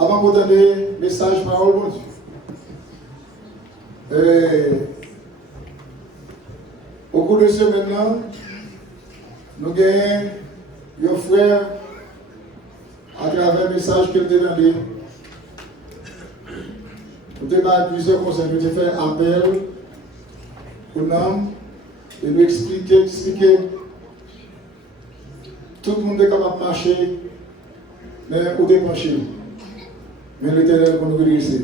Avant de vous donner le message parole de Dieu. Au cours de ce maintenant, nous gagnons un frère à travers le message qu'il t'a donné. Nous avons plusieurs conseils, nous avons fait appel au nom et nous expliquer. Tout le monde est capable de marcher, mais ou de pencher. Mais l'Éternel pour nous réussir.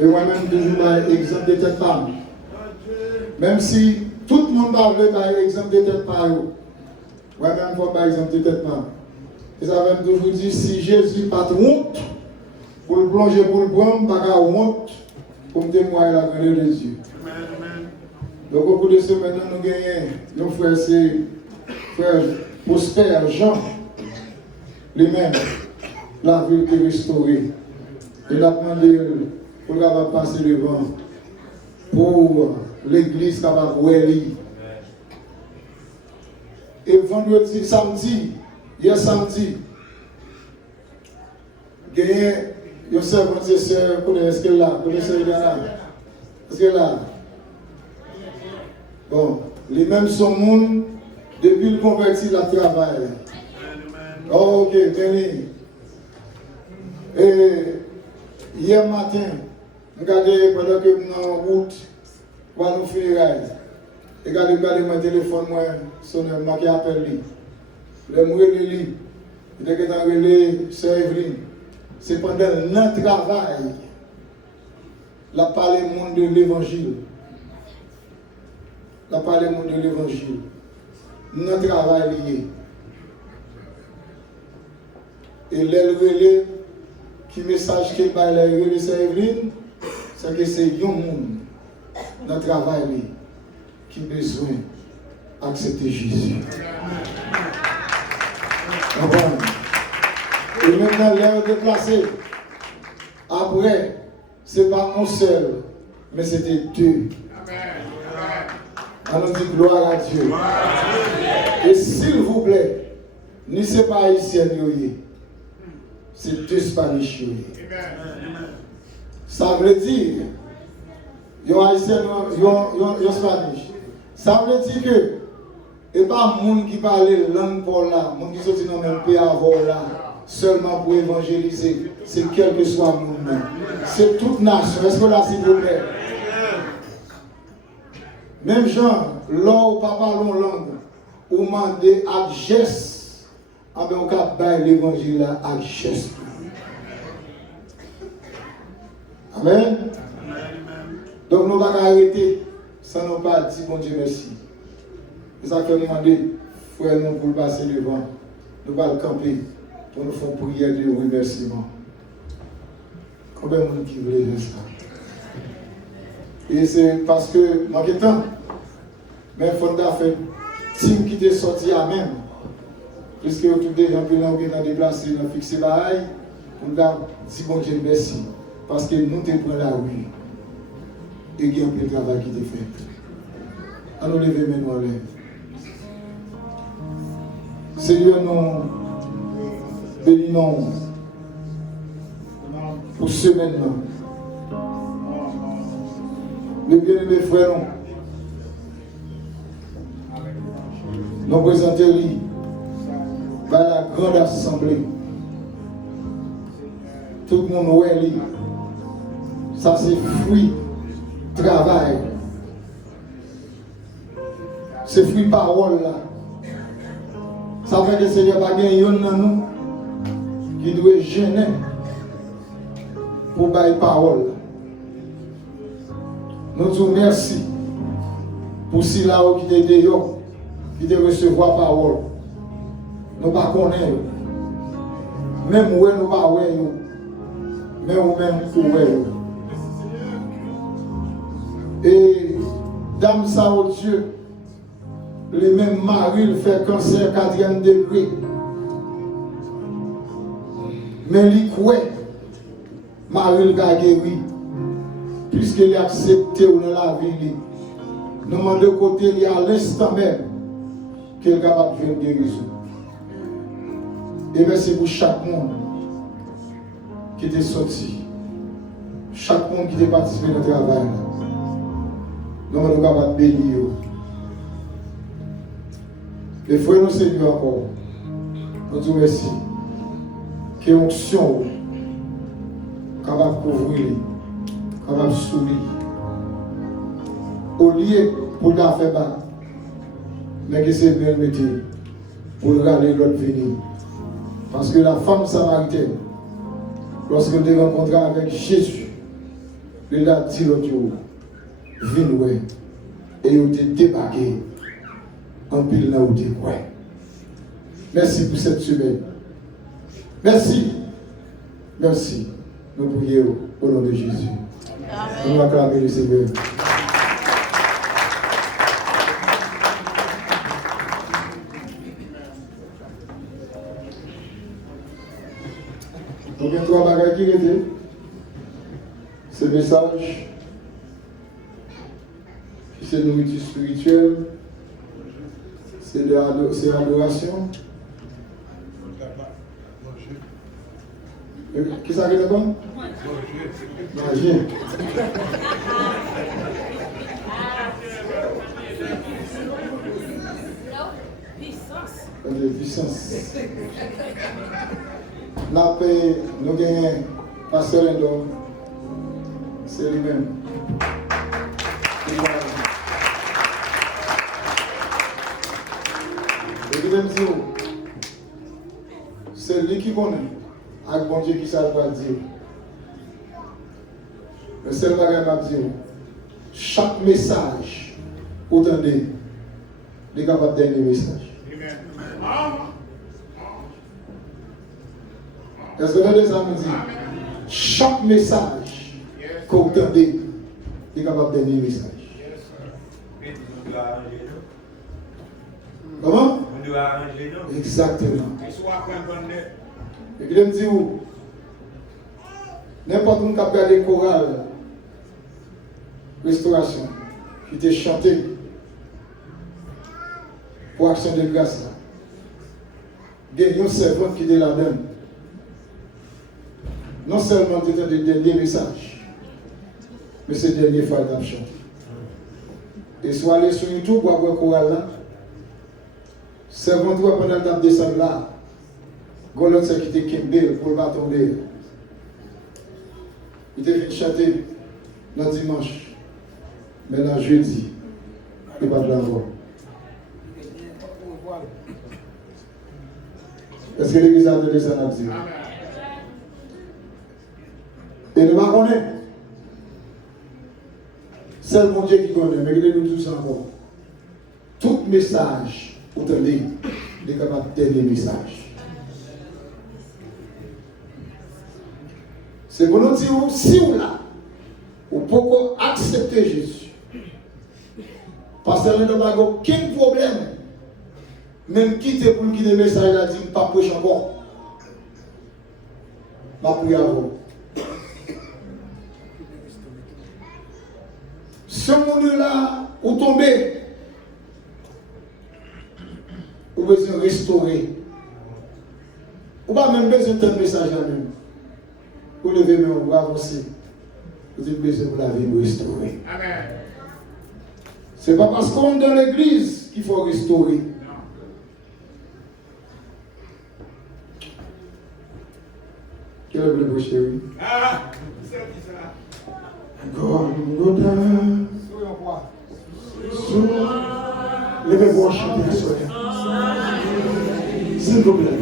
Et moi-même, toujours, par exemple de tête par même si tout le monde parle par exemple de tête par moi-même, je par exemple de tête par. Et ça veut toujours dire si Jésus n'a pas de honte, pour le plonger, pour le prendre, pas de honte, pour me témoigner la grandeur de Dieu. Donc, au cours de ce maintenant, nous gagnons nos frères, c'est frère Prosper Jean, lui-même. La ville qui est restaurée. Il a demandé pour capable passer devant, pour l'église capable de et vendredi, samedi, hier samedi, il y a un servant de sœur, est-ce qu'elle est là? Est-ce qu'elle est là? Bon, les mêmes sont monde, depuis le converti, la travail. Oh, ok, tenez. Et hier matin, regardez pendant que nous sommes en route pour nous funérailles. Regardez mon téléphone, moi, sonne, moi qui appelle lui. Le mourir de lui, il est dans le Sœur Evelyne. C'est pendant notre travail, la parlé monde de l'évangile. La parlé monde de l'évangile. Notre travail lié. Et l'éleveur qui message qu'il va aller Sœur Evelyne, c'est que c'est un monde dans le travail qui a besoin d'accepter Jésus. Et maintenant, l'air déplacé. Après, ce n'est pas un seul, mais c'était deux. On dit gloire à Dieu. Et s'il vous plaît, ne c'est pas haïtien, c'est deux Spanish. Ça veut dire, yon haïtien, yon Spanish. Ça veut dire que, et pas monde qui parle langue pour là, monde qui sorti dans le même pays avant là, seulement pour évangéliser, c'est quel que soit le monde. C'est toute nation. Est-ce que là, s'il vous plaît? Même gens, là où pas parlons langue, ou demander à geste, on peut bailler l'évangile à geste. Amen. Donc nous ne pouvons pas arrêter sans nous pas dire bon Dieu merci. C'est ça que nous demandons, frère, nous pour passer devant. Nous allons camper pour nous faire prière de remerciement. Combien de monde qui voulait faire ça? Et c'est parce que, manque de temps, mais il faut faire team qui est sorti à même. Puisque tout des gens qui ont déplacé, ont fixé pareil, on a dit bon Dieu merci. Parce que nous te prenons la rue. et il y a un peu de travail qui est fait. Alors levez mes mains. Seigneur, nous bénissons pour ce semaine. Les bien-aimés frères, nous présentons par la grande assemblée. Tout le monde voit lui. Ça c'est fruit, travail. C'est fruit parole là. Ça fait que le Seigneur n'a pas gagné dans nous qui doit gêner pour bailler parole. Nous disons merci pour si là qui te dehors, qui te recevoir parole. Nous ne connaissons pas. Même où nous ne pas mais ou même pour et dame ça au Dieu, les mêmes maris fait cancer 4e degré. Mais il croit, Marie a guéri, puisqu'il a accepté dans la vie. Nous demandons de côté, il y a l'instant même qu'il est capable de faire une guérison. Et merci pour chaque monde qui était sorti, chaque monde qui était participé dans le travail. Nous sommes capables de bénir. Les frères nous Seigneur encore. Nous disons merci. Que l'onction capable de couvrir, capable de sourire. Au lieu pour la faire bas, mais que c'est bien métier pour regarder l'autre venir. Parce que la femme samaritaine, lorsqu'elle est rencontrée avec Jésus, elle a dit l'autre jour, viens et il a débarqué en pile là où tu crois. Merci pour cette semaine. Merci. Merci. Nous prions au nom de Jésus. Amen. Nous acclamons le Seigneur. Donc, il y a 3 bagages qui étaient. Ce message, c'est une nourriture spirituelle, c'est l'adoration. Qui ça qui est bon? Manger. Puissance. La paix, nous gagnons Pasteur Lendo, c'est lui-même. Et je vais me dire, c'est lui qui connaît, avec bon Dieu qui savent pas dire. Le seul bagage m'a dit, chaque message, autant il est capable de donner un message. Est-ce que vous avez ça me dit? Chaque message qu'on entend, il est capable de donner un message. Comment? Exactement. Et je me dis, n'importe où qui a regardé le choral, restauration, qui était chanté pour action de grâce, il y a un servant qui était là-dedans. Non seulement c'était le dernier message, mais c'est le dernier fois qu'il a chanté. Et soit aller sur YouTube pour avoir le choral là, servant toi pendant le temps de descendre là, Golot s'est quitté Kimbel pour le pas tomber. Il était venu chanter le dimanche, mais le jeudi, il va de l'avoir. Est-ce que l'église a donné ça à dire? Et nous ne connaissons pas. C'est le bon Dieu qui connaît, mais il nous dit ça encore. Tout message, vous entendez, il est capable de donner des messages. C'est pour nous dire, si vous là, vous pouvez accepter Jésus. Parce que nous n'avons aucun problème. Même quitter pour quitter le message, il a dit, pas prêcher encore. Pas prier avant. Ce monde-là, où tomber, vous besoin de restaurer. Vous n'avez pas même besoin de tel message là même. Vous levez main, vous avancez. Vous avez besoin de la vie de restaurer. Amen. Ce n'est pas parce qu'on est dans l'église qu'il faut restaurer. Quel est le chéri? Ah, c'est ça. Encore, levez-vous chanter ce soir. S'il vous plaît.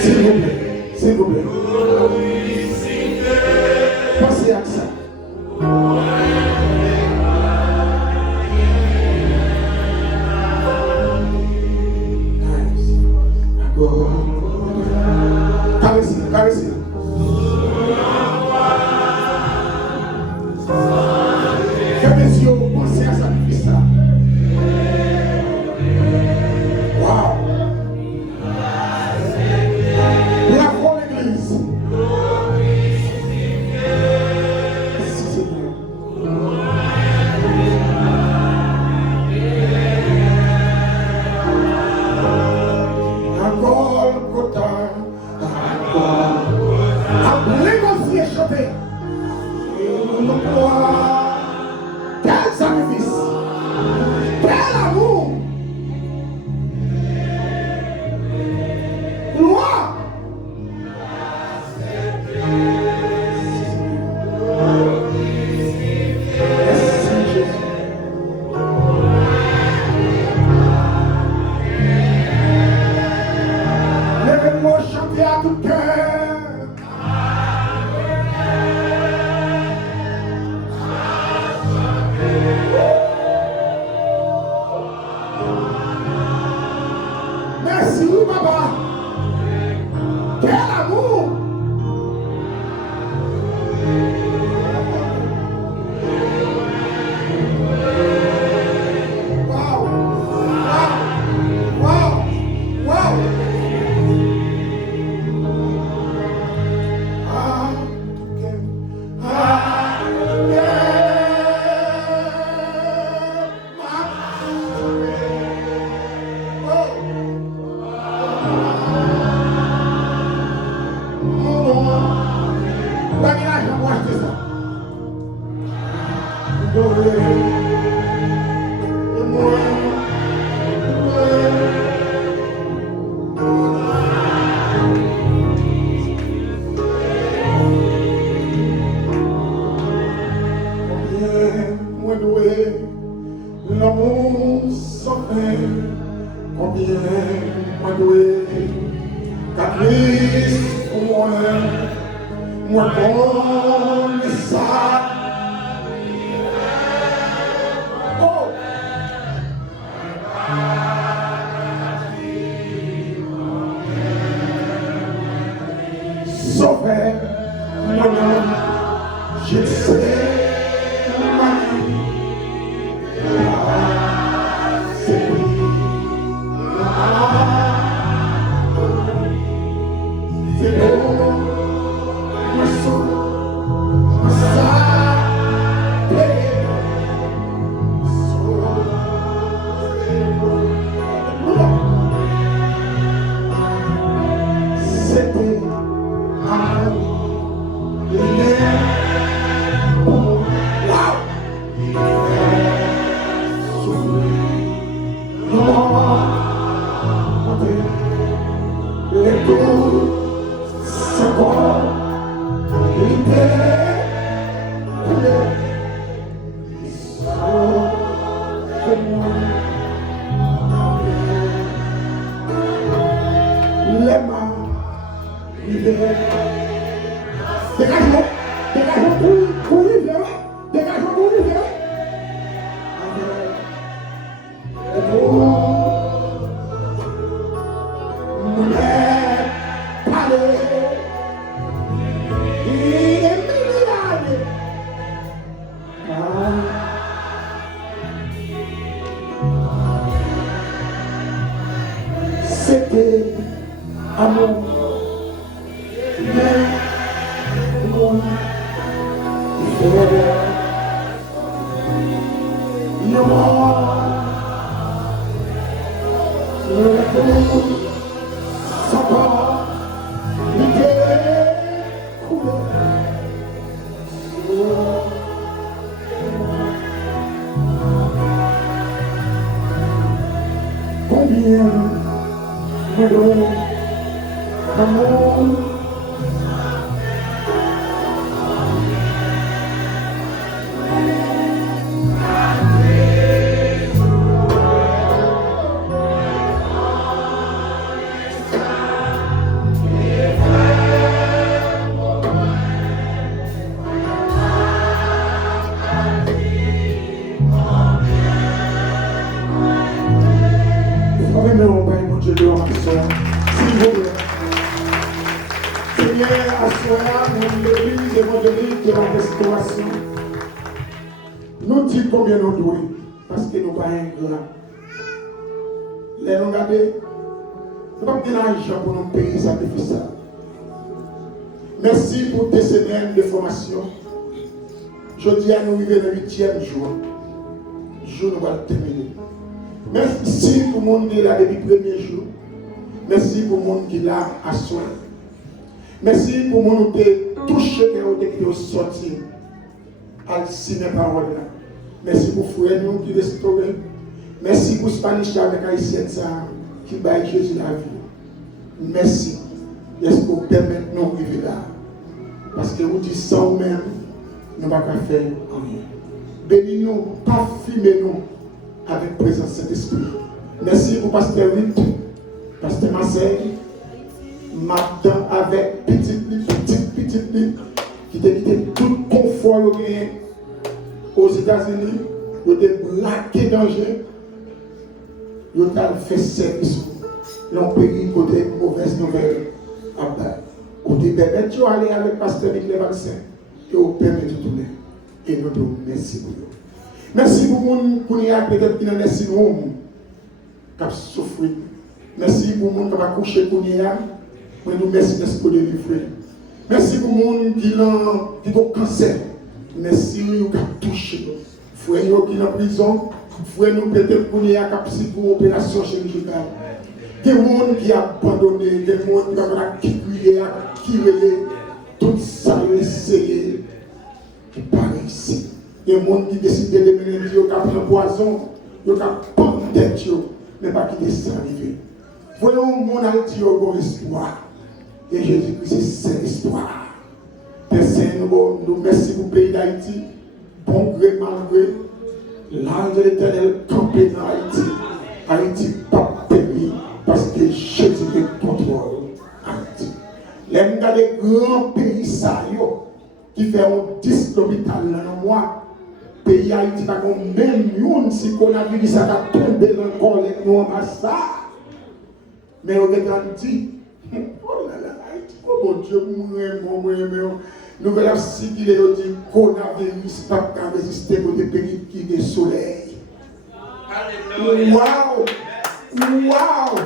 S'il vous plaît. S'il vous plaît. Pensez à ça. Caresse. Fermez les yeux, pensez à ça depuis ça. Wow. Bravo l'église. Merci Seigneur. Encore Golgotha. Négocier, chanter. Quel sacrifice. Quel amour. Gloire. Merci Jésus. Levez-moi chanter à tout cœur. Merci, papa. Quel amour. Wow. L'amour sans fin, combien moi doué, qu'à Christ pour moi bon ça. Oh! Sauveur, mon homme, je sais ma vie. C'était amour. Nous disons combien nous douons, parce que nous ne sommes pas ingrats. Les nous regardez, nous n'avons pas l'argent pour nous payer ça difficile. Merci pour tes semaines de formation. Je dis à nous arriver le 8e jour. Jour nous allons terminer. Merci pour le monde qui est là depuis le premier jour. Merci pour le monde qui est là à soi. Merci pour le monde qui est touché, qui est sorti. À signer parole là. Merci pour frère nous qui restaure. Merci pour Spanish avec Haïtien qui baille Jésus la vie. Merci. Est-ce que vous permettez de nous arriver là? Parce que vous dites sans même, nous ne pouvons pas faire rien. Bénis-nous, parfumez-nous avec présence de Saint-Esprit. Merci pour Pasteur Ruth, Pasteur Marcel, Madame avec petite qui t'a quitté tout confort aux États-Unis, ils ont braqué danger, ils ont fait service. Ils ont payé côté mauvaise nouvelle. Côté permettre de aller avec le pasteur Nicolas Valsin et vous permettre de tourner. Et nous disons merci pour vous. Merci pour vous qui peut-être qui n'en est si long, qui a souffert. Merci pour vous qui a couché pour nous merci pour le livrer. Merci pour les gens qui ont cancer. Merci pour qui ont touché. Frère qui sont en prison. Frère nous peut-être pour les pour opération chirurgicale. Des gens qui ont abandonné, des gens qui ont crié, qui relé. Tout ça essayé. Qui pas réussi. Des gens qui décident de mener Dieu, qui ont pris poison, qui ont pris tête, mais pas qui descendent arriver. Voyons mon Haïti au bon espoir. Et Jésus-Christ, c'est l'histoire. Père Saint, nous merci pour le pays d'Haïti. Bon gré, mal gré. L'ange de l'Éternel campé dans Haïti. Haïti pas permis parce que Jésus est contrôle Haïti. Les gars des grands pays qui font 10 l'hôpital dans le mois. Pays Haïti n'a pas même une si qu'on a vu ça a tombé dans le corps avec nous en ça. Mais on a dit, oh là là, oh mon Dieu, nouvelle cité, il a dit, coronavirus, pas qu'à résister pour des pays qui ont le soleil. Waouh! Waouh!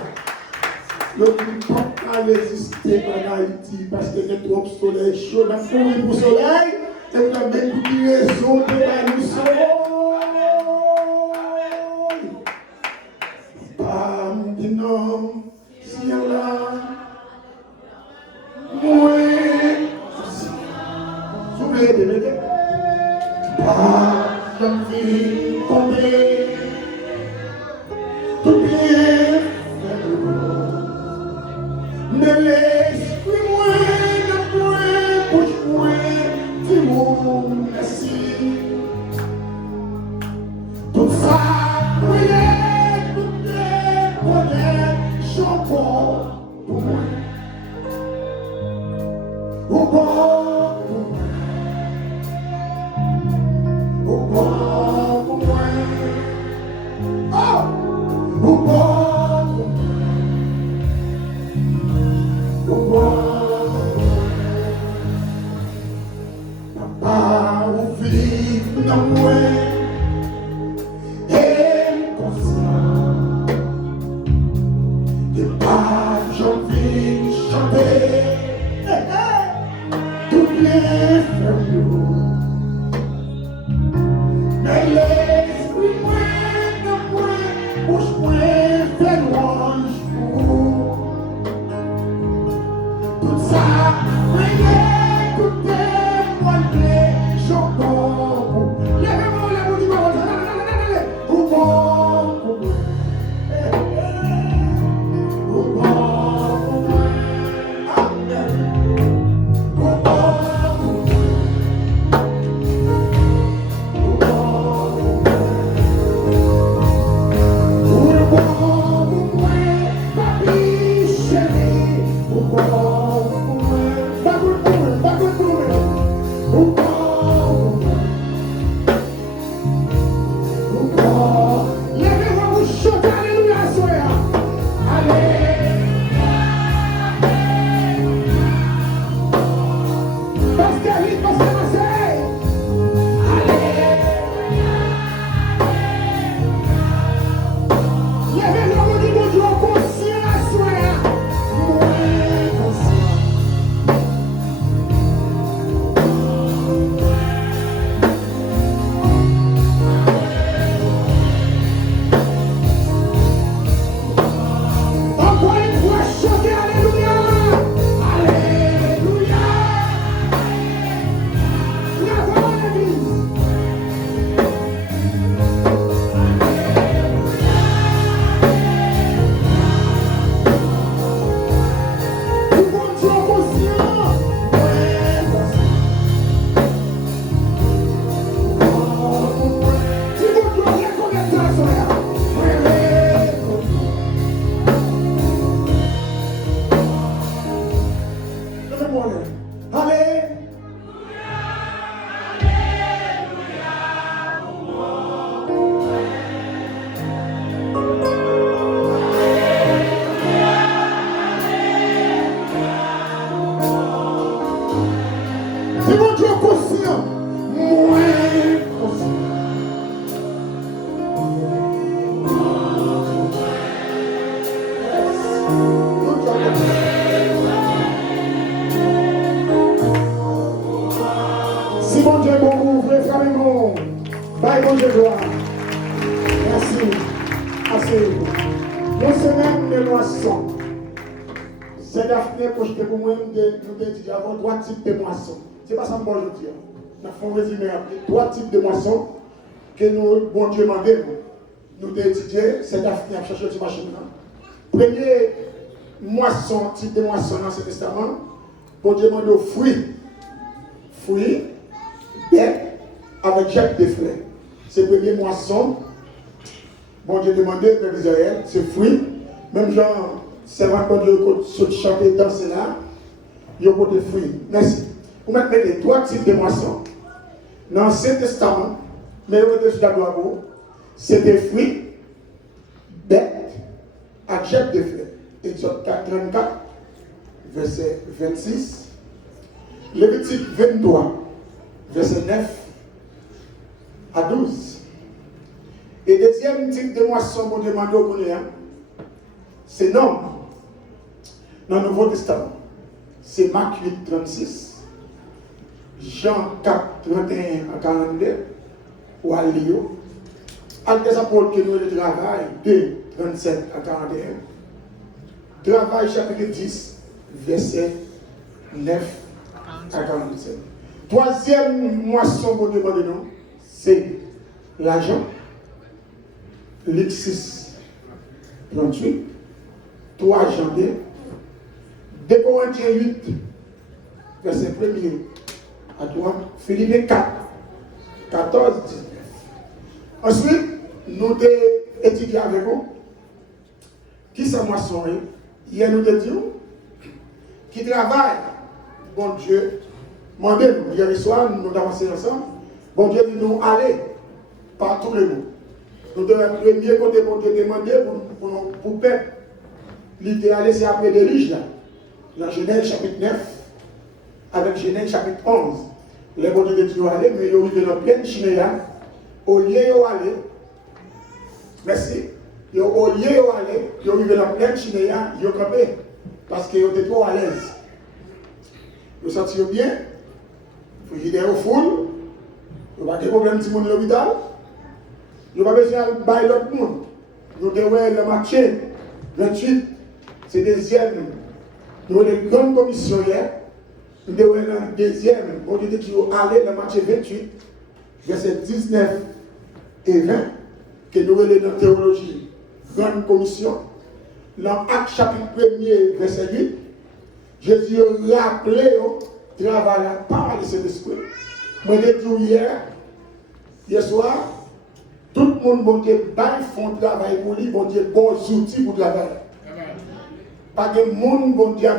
Le pays pas qu'à résister en Haïti parce que c'est trop soleil chaud, on a fourri pour le soleil, et on a même une raison de faire le soleil. Bam, non. Souvenez de l'aider. Pas d'envie tomber. Tout bien. Mais l'esprit moi, bouche moi, dis-moi merci. Tout ça, priez, tout est bonheur, chantons pour moi. Au bon pour moi. Oh, au bon Papa, on vit dans moi et conscient de pas j'ai envie de chanter toutes les Trois types de moissons. C'est pas ça que je dis. Nous avons résumé trois types de moissons que nous, bon Dieu, m'a demandé. Nous avons étudié, c'est Daphné à chercher sur machine. Premier moisson, type de moisson dans ce testament, bon Dieu m'a demandé fruits. Fruits, bec, avec jet de fleurs. C'est le premier moisson. Bon Dieu demandé, peuple d'Israël, c'est fruits. Même genre, c'est vrai que Dieu saute chanter, danser là. Il y a beaucoup de fruits. Merci. Vous mettez trois types de moissons. Dans l'Ancien Testament, mais c'est des fruits, bêtes, à jet de fleurs. Exode 34, verset 26. Lévitique 23, verset 9 à 12. Et deuxième type de moisson qu'on demande au Connaît, c'est non. Dans le Nouveau Testament. C'est Marc 8, 36, Jean 4, 31 à 42, ou à Lio, Actes des apôtres qui nous le travail 2, 37 à 41, travail chapitre 10, verset 9 à 47. Troisième moisson qu'on demande nous, c'est l'argent, Luc 6, 38, 3 Jean 2, 2 Corinthiens 8, verset 1er à 3, Philippiens 4, 14, 19. Ensuite, nous avons étudié avec vous qui sont moissons. Hier, nous avons dit qui travaille. Bon Dieu, demandez-nous. Hier soir, nous avons avancé ensemble. Bon Dieu dit nous aller par tous les mots. Nous devons le premier côté bon Dieu demander pour le peuple. L'idéal, c'est après l'élige là. Dans Genèse chapitre 9, avec Genèse chapitre 11, les bon Dieu dit aller, mais ils arrivent dans pleine Chinéa, au lieu de aller, merci, au lieu de aller, ils arrivent dans pleine Chinéa, ils ont campé, parce qu'ils étaient trop à l'aise. Vous sentez bien? frigidaire au full, il n'y a pas de problème si on est à l'hôpital, il n'y a pas besoin de bailler l'autre monde. Nous devons le marché 28, c'est deuxième. Nous avons une grande commission hier, nous devons le deuxième, on dit qu'il faut aller le marché 28, verset 19 et 20, que nous avons dans la théologie, grande commission. Dans Acte chapitre 1er, verset 8, Jésus a rappelé au travail à part de cet esprit. Moi, j'ai dit hier soir, tout le monde, bon Dieu, font travail pour lui, bon Dieu, bons outils pour travailler. Pas de monde, bon Dieu,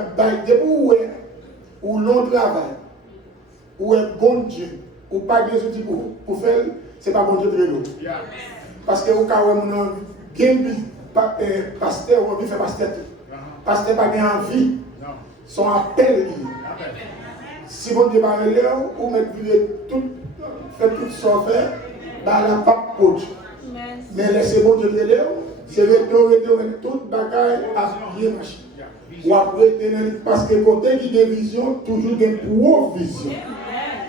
ou long travail, ou un bon Dieu, ou pas des outils pour faire, c'est pas bon Dieu de l'eau. Parce que vous avez pasteur, ou fait pasteur. Pasteur pas bien envie, son appel. Si vous Dieu parle ou mettez tout, faites tout ça faire, dans la pape coach. Mais laissez bon Dieu de l'eau, c'est retourner toute bagaille à bien marcher. Ou après, parce que côté qui a vision, toujours une provision.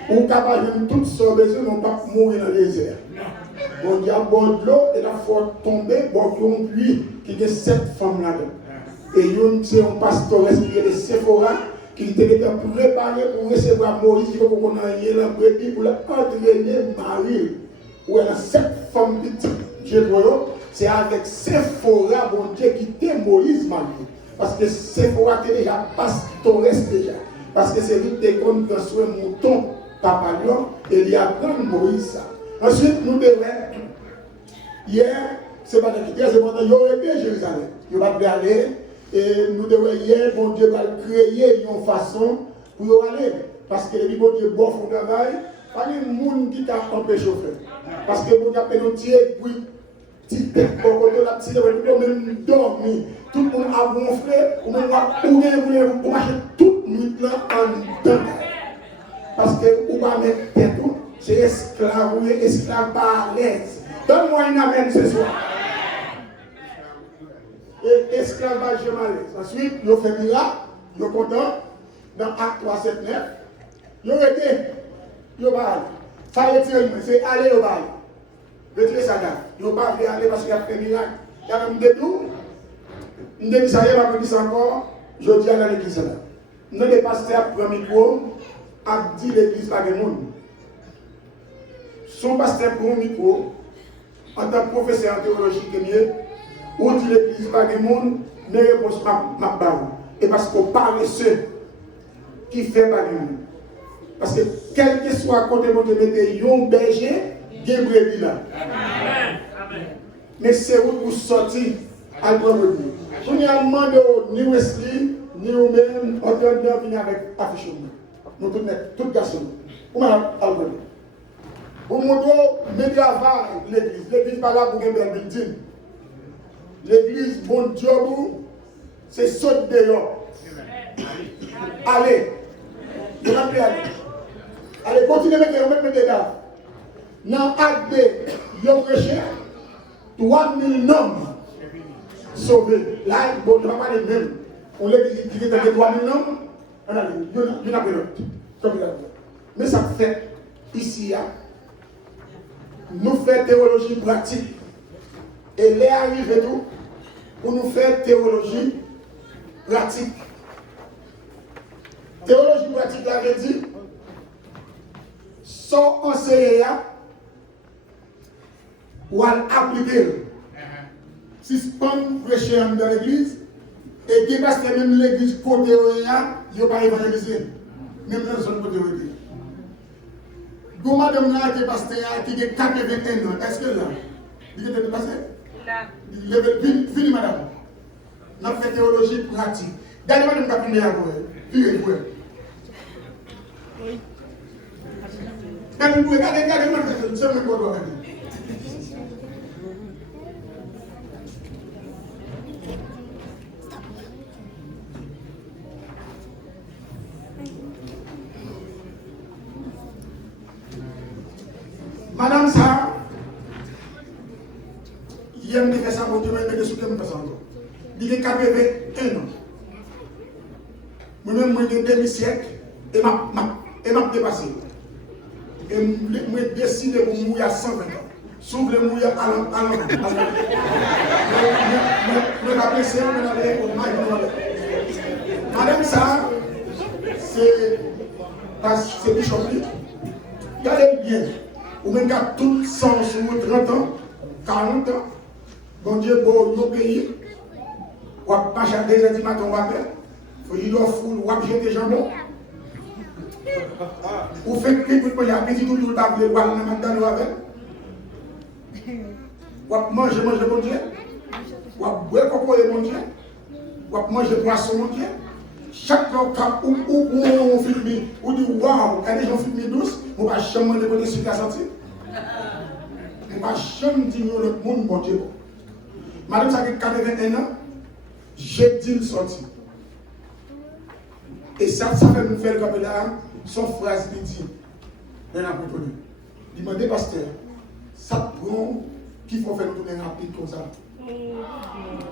Ou capable de tout ça, besoin, non pas mourir dans le désert. Bon Dieu a bord de l'eau et la fois tomber, bon Dieu pluie qui a 7 femmes là-dedans. Et c'est un pasteur qui est de Sephora qui était préparé pour recevoir Moïse, qui pour qu'on aille la brebis pour entraîner Marie. Où elle a 7 femmes petites. C'est avec Sephora, bon Dieu, qui était Moïse Marie. Parce que Sephora était déjà pastoresse déjà. Parce que c'est lui qui était comme un mouton, papa lion, et il apprend Moïse ça. Ensuite, nous devons, hier, c'est pas très important, il y aurait bien Jérusalem. Il va aller, et nous devons hier, bon Dieu va créer une façon pour y aller. Parce que le bon Dieu bon font travail, pas de monde qui t'a empêché de faire. Parce que bon Dieu a fait un petit bruit, petit peu, la petite, même dormi. Tout le monde a gonflé, on marche toute nuit là en dedans. Parce que on va mettre tête, c'est esclave, ou esclave pas à l'aise. Donne-moi une amène ce soir. Et esclavage à l'aise. Ensuite, ils ont fait miracle, ils sont contents. Dans Acte 3, 7, 9, ils ont été, ils ont parlé. Fallait tirer, c'est aller au bail. Retirer ça là. Ils n'ont pas fait aller parce qu'il y a fait miracle. Il y a même des tours. Je dis ça, je dis ça encore, je dis à l'église là. Nous, les pasteurs, premier micro, a dit l'église pas de monde. Son pasteur pour un micro, en tant que professeur en théologie ou dit l'église pas de monde, mais réponse ma barre. Et parce qu'on parle ceux qui fait pas de monde. Parce que quel que soit côté où vous mettez un berger, il y a un brebis là. Mais c'est où vous sortir à l'autre. On y a demandé ni Wesley, ni nous-mêmes, on doit venir avec affiche. Nous tous garçons. Comment on pour montrer l'église. L'église n'est pas là pour un bel building. L'église, bon Dieu, c'est saute dehors. Allez. Allez, continuez à mettre des gars. Dans l'acte B, il y a 3000 hommes sauvés. Là, bon, je ne vais pas parler même. On l'a dit qu'il y a 3000 hommes. On a dit, il y en a d'autres. Mais ça fait ici, nous faisons théologie pratique. Et les arrivés tout pour nous faire théologie pratique. Théologie pratique, la veut dire, sans enseigner ou à appliquer. Si ce pas prêcher dans l'église, et qui passe même l'église côté il n'y a pas évangélisé. Même dans son côté où vous madame là qui est pasteur qui a 81 ans, est-ce que là, il est passé? Là. Fini madame. Nous avons fait théologie pratique. Regardez madame qui a fini à vous. Oui. Regardez, c'est le même quoi. Madame ça, il aime faire ça pour Dieu, mais il soutient pas ça encore. Il est capé 1 an. Moi-même, j'ai 2 siècles et m'a dépassé. Et je décide pour mourir à 120 ans. S'ouvre le mourir à l'envers. Je vais pas c'est madame ça, c'est Bishop. Regardez bien. Ou même qu'à tout 100 sur 30 ans, 40 ans, bon Dieu, pour nos pays, ou à marcher à 2h du matin, on va faire. Il faut qu'il doit fouler, ou à jeter des jambons. Ou fait que pour la petite tout le table, ou à la matin, ou à faire. Ou à manger, bon Dieu. Ou à boire coco et bon Dieu. Ou à manger poisson, bon Dieu. Chaque fois où on filme, on dit waouh, quand les gens filment douce, on va jamais de côté sur la sortie. On va jamais dire le monde, bon Dieu. Madame, ça fait 81 ans, j'ai dit une sortie. Et ça fait me faire comme là, son phrase qui dit, il m'a dit, pasteur, ça prend qu'il faut faire tourner rapide comme ça.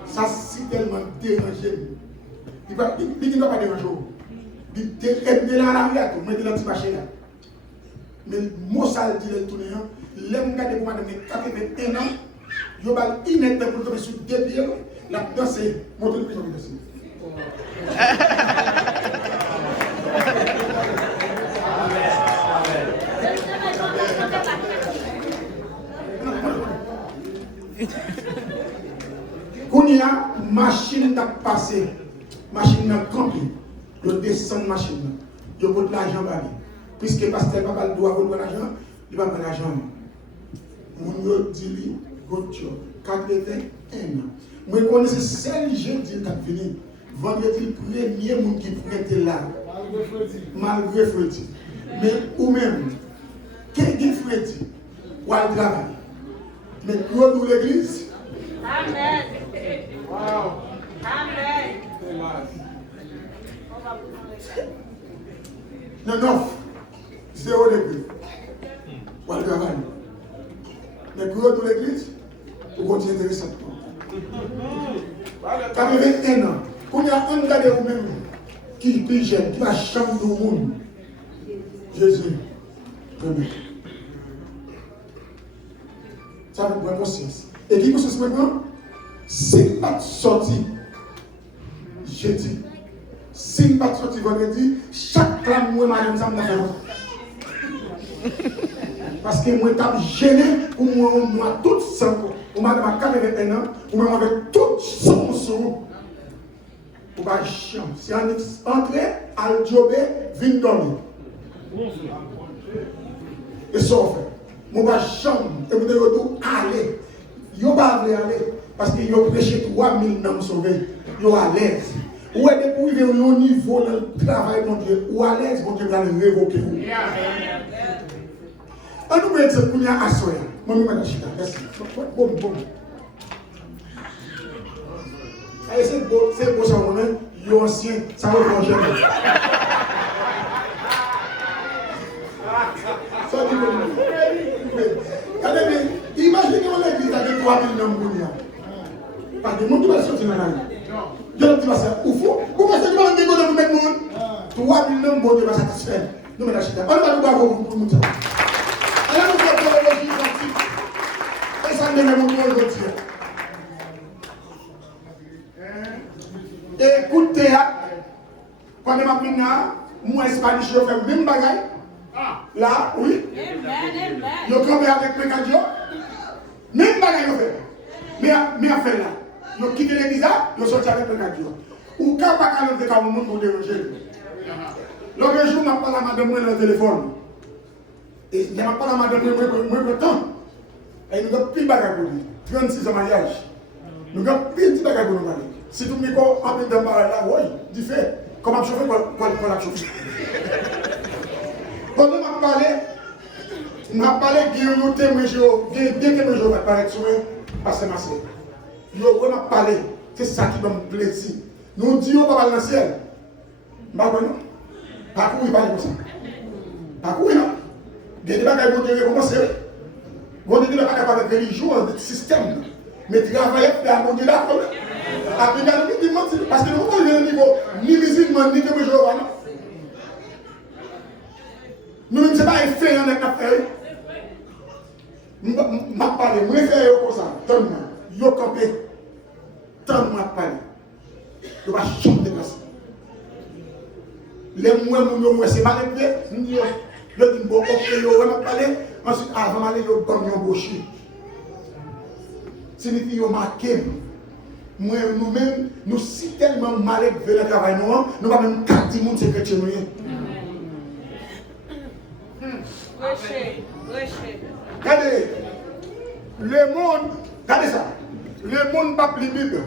Ça, c'est tellement dérangé. Il ne va pas déranger. Il est là à l'arrière, il est dans le marché là. Mais le mot ça dit le tourner, l'homme qui a pour madame 81 ans, il va inêtre pour tomber sur 2 pieds, là-dedans c'est monter le prison de quand il y a une machine qui a passé, machine n'a campé, il descend machine, il vote l'argent bali. Puisque le pasteur papa doit voler l'argent, il va prendre l'argent. Mon dit, good job, 81 ans. Moi, je connais seul jeudi qui est venu. Vendredi, le premier monde qui était là. Malgré Freddy. Mais ou même, qui est Freddy? Ou à travail. Mais nous l'église. Amen. Wow. Amen. Non, 0 degré. Ou à travail. Mais pour nous l'église, vous continuez intéressant. 81 ans. Quand il y a un gars de vous-même qui est plus jeune, qui va chambre du monde, Jésus, premier. Ça vous prend conscience. Et qui conscience maintenant? Si pas sorti jeudi, si pas sorti vendredi, chaque clame, moi, madame, ça me fait. Parce que moi, je suis gêné pour moi, tout sang. Pour madame à 81 ans, pour moi, avec tout son sou. Pour pas chiant. Si on entre, al jobé, vin dormir. Et ça, on fait. Mon pas chambre, et vous devez tout aller. Yo pas aller, parce que yo prêché 3000 noms sauvés. Yo à l'aise. Ou est depuis au niveau dans le travail, mon Dieu, ou à l'aise, mon Dieu, va le révoquer. On nous met ce qu'on y a à soya. Moi, je vais chita. Merci. Bon. Allez, c'est beau, ça, mon nom. Yo ancien, ça va être jeune. Ça dit bon. Regardez, imaginez qu'on l'église avec 3000 noms pour nous. Parce que le monde va sortir dans la rue. Dieu ne dit pas ça. Ou faux. Vous pensez que vous allez vous mettre le monde 3000 noms, bon Dieu va satisfaire. Nous, mais la chita. On va nous voir pour nous. Alors, nous avons théologie scientifique. Et ça ne me montre aujourd'hui. Écoutez, quand je m'appelle là, moi, Espagnol, je fais même bagaille. Là, oui. Je campé avec mes cadres. Même bagaille, je fais. Mais à faire là. Je quitte l'église, je sorti avec mes cadres. Ou quand je vais faire le monde pour déranger. L'autre jour, je parle à madame dans le téléphone. Et je parle à madame moi, temps. Et nous avons pile de bagages pour lui. 36 ans mariage. Nous avons pile de bagages pour nous marier. Si tout le monde a envie de parler là, oui, du fait. Comment chauffer pour la chauffer. Quand on m'a parlé de témoins, je vais paraître sur eux, parce que c'est ma sœur. On m'a parlé, c'est ça qui me plaisir. Nous disons pas dans le ciel. Pas courir, pas comme ça. Pas courir, non. Des débats qui vont dire comment c'est. Vous ne devez pas capable de religion, de système. Mais travailler à mon Dieu d'accord. Parce que nous avons un niveau ni musulman, ni que nous ne sommes pas un fait en m'a parlé, moi faire comme ça, donne-moi, yo campé, donne-moi parler. Je vais chanter comme ça. Les mots, c'est mal élevé, le dit bon, ok, yo va parler, ensuite avant d'aller, yo donne un bouchi. Signifie yo marqué. Moi, nous-mêmes, nous sommes tellement mal élevés le travail, nous ne même 4 personnes c'est chrétien. Regardez, le monde, regardez ça, le monde n'a pas plus Bible,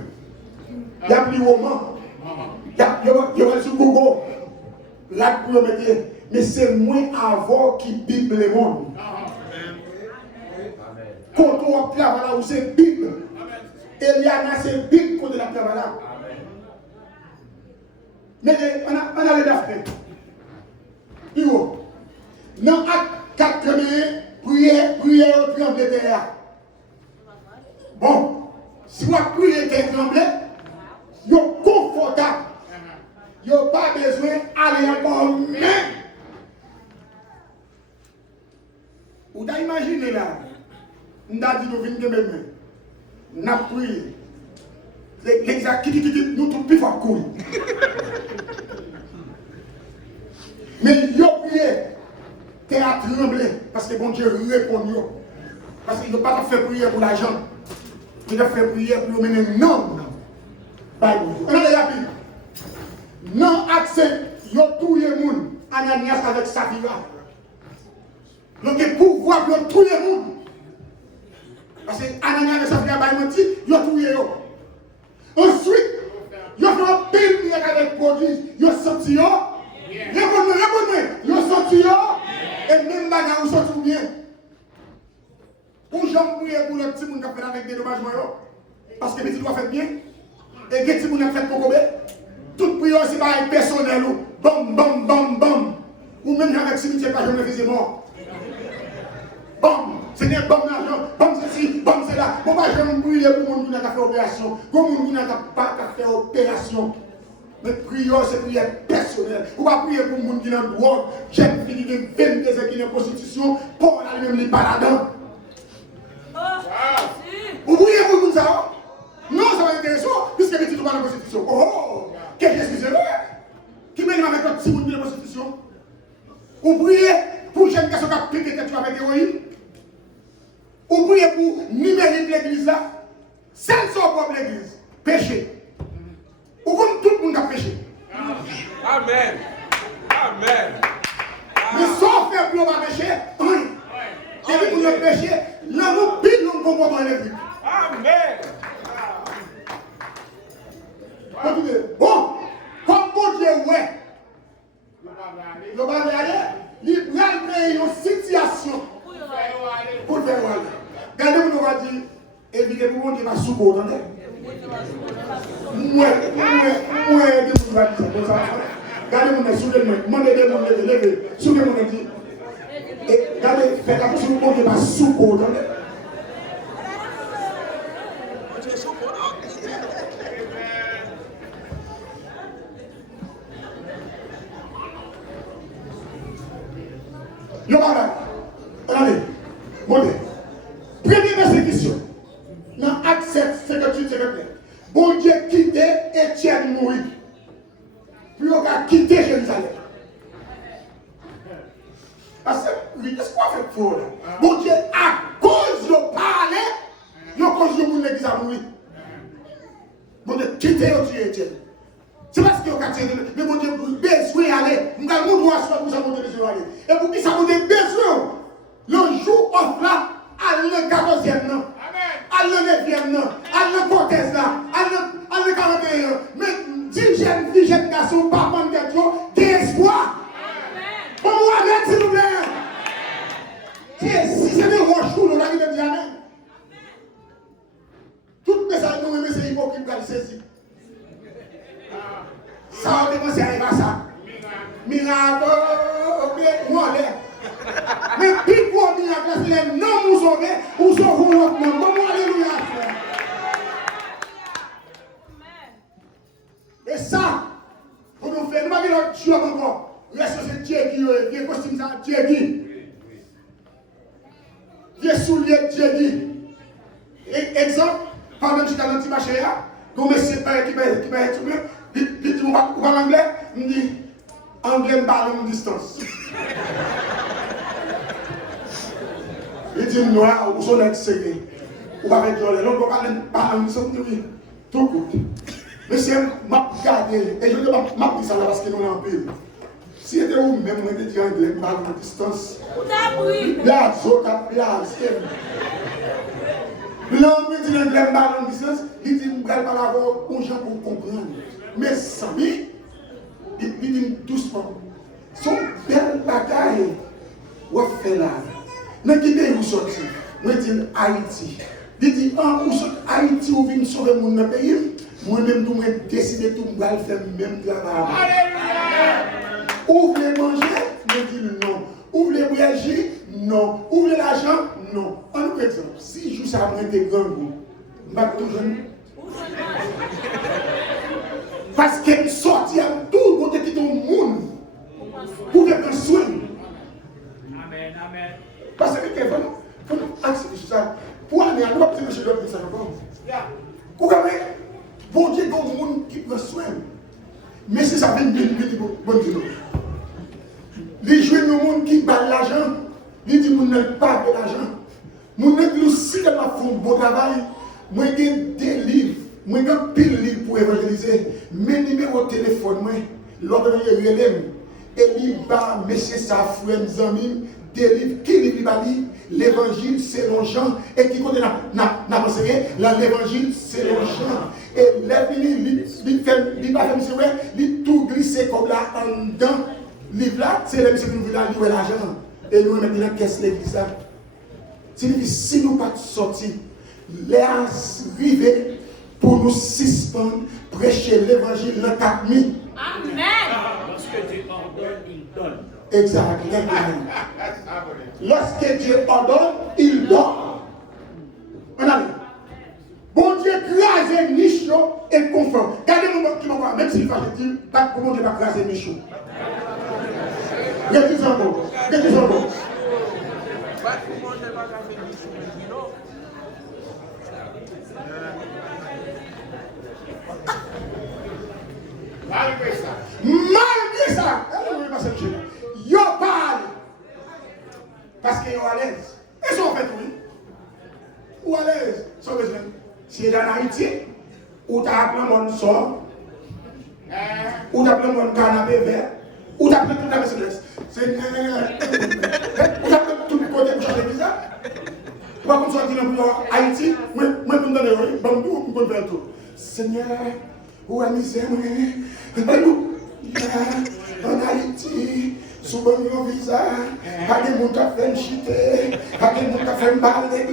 il n'y a plus roman, il y a sur Google, là pour mettre, mais c'est moins avant qui Bible le monde. Quand on a là où c'est Bible, Eliana c'est Bible quand on a là. Mais on a les d'affaires. Dans acte 4 prière, trembler de terre. Bon, si vous priez terre trembler, vous êtes confortable. Vous n'avez pas besoin d'aller encore même. Vous avez imaginé là, nous avons dit nous venons de même. Nous avons prié. L'exact, nous tous plus fort courir. Mais vous priez. Terre tremblé parce que bon Dieu répond. Parce qu'il n'a pas fait prière pour l'argent. Il a fait prière pour mener non. On a déjà vu. Non accès, il y a tout le monde. Ananias avec Saphira. Donc il pouvoir pour tout le monde. Parce que Ananias avec Saphira, il y a tout le monde. Ensuite, il y a fait un pile avec prodige. Il y a senti. Répondez-moi. Il y a senti. Et même bagarre où sortent bien. Pour j'en prier pour le petit monde qui a fait avec des dommages moyens. Parce que les petits doivent faire bien. Et les petits monde qui a fait pour toute prière c'est pas personnel. Bam, bam, bam, bam. Ou même avec cimetière pas jamais faisait mort. Bam, c'est des bam l'argent. Bam ceci, bam c'est là. Pour pas jamais prier pour le monde qui a fait opération. Pour le monde qui n'a pas fait opération. Mais prière, c'est prière personnelle. Vous ne pouvez pas prier pour les gens qui ont le droit. J'aime qui ont 22 ans qui ont une prostitution. Pour la même les baladins. Vous priez pour tout ça? Non, ça va être intéressant. Puisque les petits ne sont pas de prostitution. Oh, qu'est-ce que c'est vrai? Qui mène avec un petit monde de prostitution? Vous priez pour les gens qui ont piqué tête avec héroïne? Vous priez pour numérique l'église là? C'est son propre l'église. Péché. Ou comme tout le monde a péché. Amen. Amen. Mais sans faire plus on va pécher, rien. Et puis pour le péché, là nous pile nous comportons électrique. Amen. Bon, comme bon Dieu, ouais. Le va aller, il va créer une situation pour faire aller. Regardez, vous va dire, évitez pour mon Dieu va souper, attendez. Moi, regardez mon soulevez-moi, demandez des gens de lever, soulevez mon dit. Et regardez, faites attention, mon Dieu va souper, attendez. Yo malade. Regardez. Montez. Première persécution. Dans Acte 7, 58, 59. Bon Dieu quitté Étienne mourir. Puis on a quitté Jérusalem. Parce que, oui, qu'est-ce qu'on fait pour là? Bon Dieu, à cause de parler, il y a cause de l'église à mourir. Bon Dieu, quitté Étienne. C'est parce qu'il y a tiré, mais bon Dieu, besoin d'aller. Nous avons besoin pour ça, mon Dieu, besoin d'aller. Et pour qui ça, mon Dieu, besoin, le jour off là, à le 14e an, à le 9e an, à le 14 là, à le 41. Mais 10 jeunes filles, jeunes garçons, pas prendre des choses, d'espoir. Pour moi, avec, s'il vous plaît. Si c'est des rochous, nous allons dire Amen. Tout message nous remet, c'est hypocrite qui saisi. Ça va commencer à arriver à ça. Miracle, moi, mais puis pour miracle, c'est les non nous sauver, ou sauvons notre monde. Comment alléluia. Et ça, pour nous faire, nous ne pouvons pas dire encore. Reste c'est Dieu qui est, costume ça, Dieu qui. Dieu souliers de Dieu. Exemple, pendant que je suis dans le petit marché, comme c'est pas qui va être tout bien, il dit, vous parlez anglais? Il me dit, anglais me parle à une distance. Il dit, noir, vous sont être serré. Vous pas avec l'autre, vous parlez à une distance, tout court. Mais c'est m'a regardé, et je dis, m'a dit ça parce que nous en pile. Si c'était où même, on était anglais, me parle à une distance. Là, l'homme dit l'anglais mal en distance, il dit qu'il va avoir aux gens pour comprendre. Mais Samy, il dit doucement. Son belle bagaille, où fait là? Mais qui est où sorti? Moi, je dis Haïti. Il dit, où sorti Haïti, où vient sauver mon pays? Moi-même, je vais décider de faire le même travail. Alléluia! Où voulez manger? Je dis non. Où voulez voyager? Non. Où voulez l'argent? Non. Un autre exemple, si je joue ça à des grands goûts, je vais toujours. Parce qu'elle sortit à tout le monde qui est au monde pour faire un soin. Amen, amen. Parce que il faut nous accepter ça. Pour aller à l'autre, c'est le ça encore. Vous savez, bon Dieu, il y a un monde qui prend soin. Mais si ça vient bien, bon Dieu. Les joueurs du monde qui battent l'argent, ils disent qu'on n'a pas de l'argent. Mon église, si elle a fait un beau travail, moi j'ai des livres, moi j'ai pile de livres pour évangéliser. Mes numéros de téléphone, l'ordre de l'ULM, et il va, monsieur Safoué, mes amis, des livres, qui livre l'évangile selon Jean, et qui continue à enseigner, l'évangile selon Jean. Et il tout glissé comme là en dedans. Livre là, c'est le monsieur qui nous veut l'argent. Et nous maintenant, qu'est-ce que l'église là? Si nous ne pas sortis, les arrivés pour nous suspendre, prêcher l'évangile dans 4 000. Amen. Lorsque Dieu ordonne, il donne. Exactement. Lorsque Dieu ordonne, il donne. On a vu. Bon Dieu crase niche et confort. Regardez-moi qui m'a même s'il va dire, pas comment Dieu va craser niche. Regardez-moi encore. Regardez-moi encore. Malgré ça, yo parle. Parce qu'ils sont à l'aise. Ils sont en fait, oui. Ou à l'aise. Si dans Haïti, ou tu as appelé mon sort, ou tu as appelé mon canapé vert, ou tu as appelé tout la Mercedes. C'est. Ou tu as appelé tout le côté pour changer de visa. Ou pas comme ça, tu as Haïti, moi, je me donne le bambou, je me faire tout. Seigneur, où est misère, en Haïti, souvent mon visa, pas de monde qui fait me chiter, pas de monde qui fait me parler.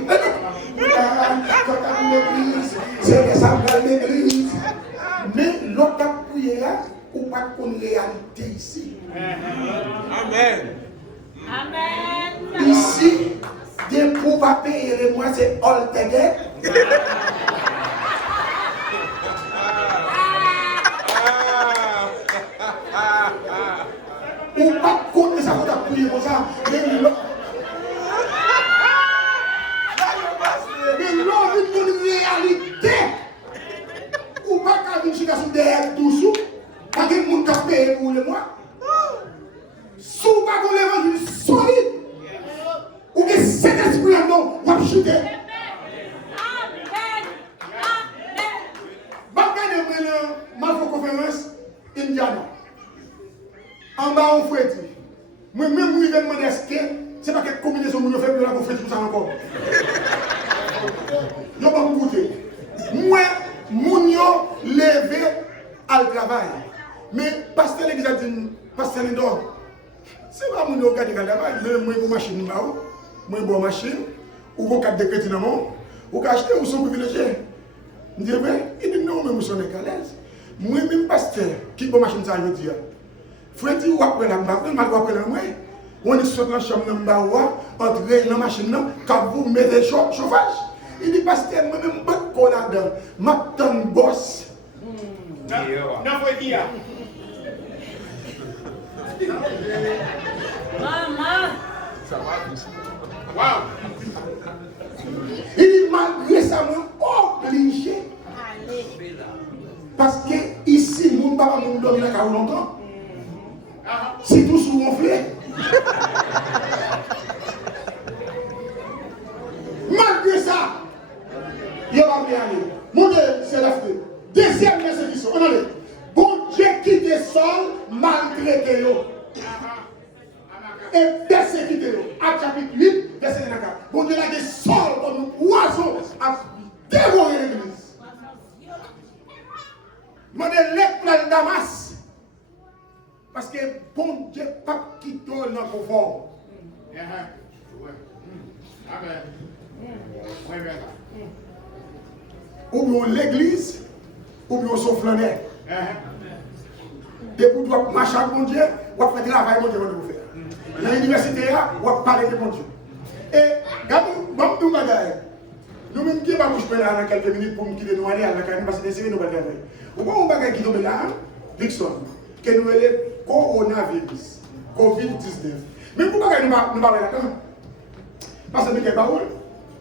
Quand on l'église, c'est que ça va l'église. Mais l'autre a prié là, ou pas qu'on réalité ici. Amen. Amen. Ici, des pour pas payer les mois, c'est all together. Ou pas qu'on ça va prier comme ça. Mais l'homme est une réalité. Ou pas qu'à venir chez nous derrière tout pas que le monde qui paye pour le mois. Sous pas qu'on l'évangile solide. Ou que cet esprit là non, on va chuter. Amen. Amen. Ma conférence Indiana. En bas, on fouette. Moi-même, je vais demander est-ce que c'est pas quelle combinaison que je fais pour la conférence pour ça encore. Je vais me goûter. Moi, je levé à le travail. Mais pasteur l'église a dit, pasteur Lindor, c'est pas mon qui a dit travail, mais moi, je machine, moi, je machine, ou vous avez des crédits dans mon, ou acheter ou sont privilégiés. Je dis, il dit non, mais nous sommes à l'aise. Moi-même, pasteur, qui est machine ça, je dis. Frère dit, ou après la mbappe, ou après la mouille, on est sur la chambre de mbappe, entrer dans la machine, quand vous mettez le chauffage. Il dit, pasteur, moi-même, pas de colle là-dedans. Ma tonne bosse. Non, faut dire. Maman. Wow. Il dit, malgré ça, moi, obligé. Parce que ici, mon papa, mon dormi là, car longtemps. Si tout sous mon frère. Malgré ça, il va bien aller. Mon Dieu, c'est la fête. Deuxième persécution. On allait. Bon Dieu qui descend malgré que yo. Et persécuté yo. À chapitre 8, verset 4. Bon Dieu là descend comme un oiseau à dévorer l'église. Mon Dieu l'éplan Damas. Parce que bon Dieu pas qui donne dans le confort. Amen. Ou bien l'église, ou bien son flaneur. Depuis que tu vas marcher avec mon Dieu, ou faire travail, mon Dieu va vous faire. Dans l'université, ou va parler de mon Dieu. Et, regardez, nous bagaille. Nous-mêmes qui va bouger là dans quelques minutes pour nous quitter nous aller à la carrière parce que c'est nous va faire. Ou bien on bagaille qui tombe là, Dixon, que nous appelons coronavirus, COVID-19. Mais pour bagaille nous va là quand parce que nous sommes pas